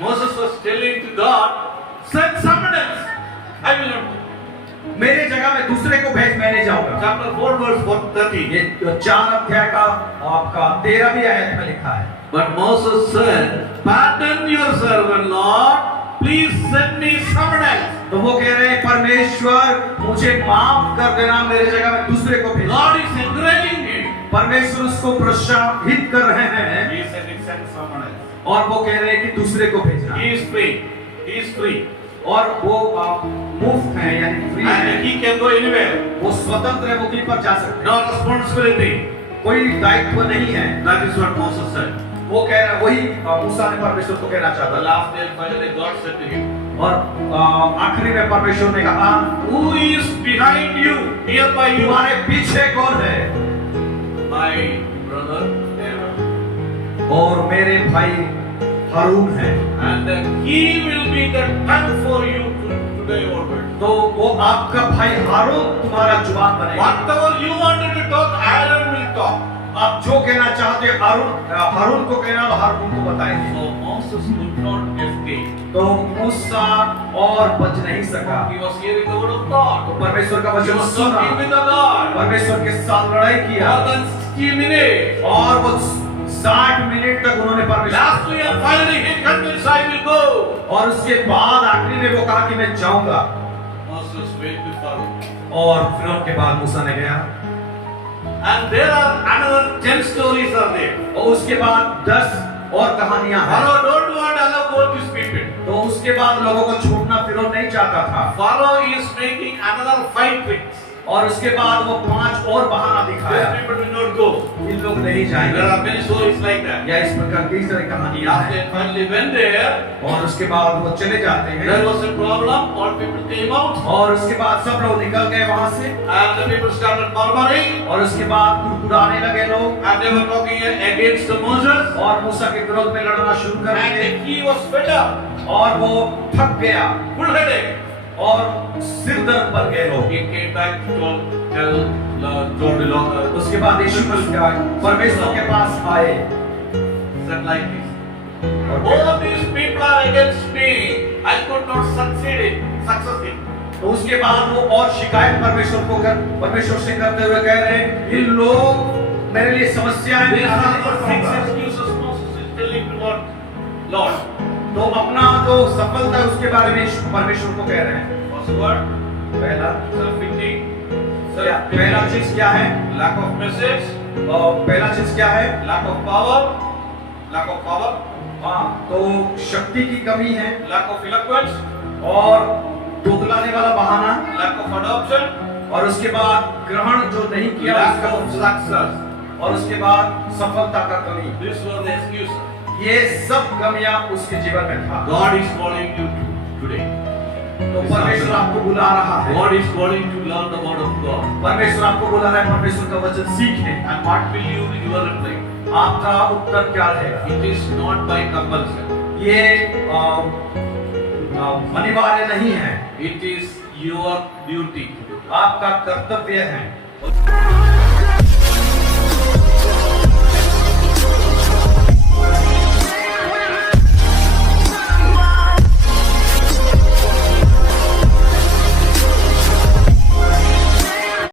Moses was telling to God, send someone else. I will not. मेरे जगह में दूसरे को भेज, मैं नहीं जाऊंगा। Chapter 4 verse 30. ये 4 अध्याय का आपका 13वीं आयत में लिखा है। But Moses said, pardon your servant, Lord. Please send me someone else. तो वो कह रहे हैं, परमेश्वर मुझे माफ कर देना, मेरे जगह में दूसरे को भेज। God is encouraging him. परमेश्वर उसको प्रोत्साहित कर रहे हैं, He said, send someone else. और वो कह रहे हैं कि दूसरे को भेजना। He is free. He is free. और वो मुफ्त है यानी फ्री है, and he can go anywhere. वो स्वतंत्र है, वो कहीं पर जा सकते हैं, No responsibility. कोई दायित्व नहीं है। That is what Moses said. वो कह रहा, वही मूसा ने परमेश्वर को कहना चाहता The था। last day, finally, God said to him, और आखिरी में परमेश्वर ने कहा, "Who is behind you, nearby you?" तुम्हारे पीछे कौन है? My brother Aaron. और मेरे भाई हारून है। And he will be the tongue for you today onward. तो वो आपका भाई हारून तुम्हारा जुबान बनेगा। Whatever you wanted to talk, Aaron will talk. आप जो कहना चाहते हैं हारून को कहना, तो हारून को बताएंगे। So Moses could not escape. तो मूसा और बच नहीं सका। He was hearing the word of God. तो परमेश्वर का He वचन was सुना, talking with the God. परमेश्वर के साथ लड़ाई किया, More than 60 minutes. और वो 60 मिनट तक उन्होंने परमेश्वर, Lastly and finally he convinced, I will go. और उसके बाद आखिरी में वो कहा कि मैं जाऊंगा। Moses went to Pharaoh. और फिर उनके बाद मूसा ने गया, And there are another 10 stories are there. और उसके बाद 10 और कहानियां हैं। Pharaoh don't want to allow go these people. तो उसके बाद लोगों को छोड़ना फिर नहीं चाहता था, Pharaoh is making another 5 tricks. और उसके बाद वो 5 और बहाना These दिखाया, people will not go. इन लोग नहीं जाएंगे। There are many stories like that. या इस प्रकार कई सारी कहानियां After हैं। they finally went there, और उसके बाद वो चले जाते there हैं, was a problem. All people came out, और उसके बाद सब लोग निकल गए वहां से, and the people started murmuring, और उसके बाद कुड़कुड़ाने लगे लोग, and they were talking against Moses. और मूसा के विरोध में लड़ना शुरू कर दिए, And he was fed up, और वो थक गया, full headache. और सिर दर्द पर गए लोग। He came back to tell the Lord. उसके बाद यीशु परमेश्वर के पास आए, Said like this. और All these people are against me. I could not succeed in. तो उसके बाद वो और शिकायत परमेश्वर से करते हुए कह रहे हैं, इन लोग मेरे लिए समस्याएं These नहीं are the कर 6 पाऊंगा। excuses Moses is telling to Lord. तो अपना जो सफलता है उसके बारे में परमेश्वर को कह रहे हैं। First word, पहला self-pity. पहला चीज क्या है? Lack of message. पहला चीज क्या है? Lack of power. Lack of power. हाँ, तो शक्ति की कमी है, Lack of eloquence. और तोतलाने वाला बहाना, Lack of adoption. और उसके बाद ग्रहण जो नहीं किया Lack उसका, of success. और उसके बाद सफलता का कमी। These were the excuses. ये सब कमियां उसके जीवन में था। God is calling you today. तो परमेश्वर आपको बुला रहा है, God is calling to learn the word of God. परमेश्वर आपको बुला रहा है परमेश्वर का वचन सीखें। And what will your reply? आपका उत्तर क्या रहेगा? It is not by compulsion. ये अनिवार्य नहीं है, It is your duty. आपका कर्तव्य है।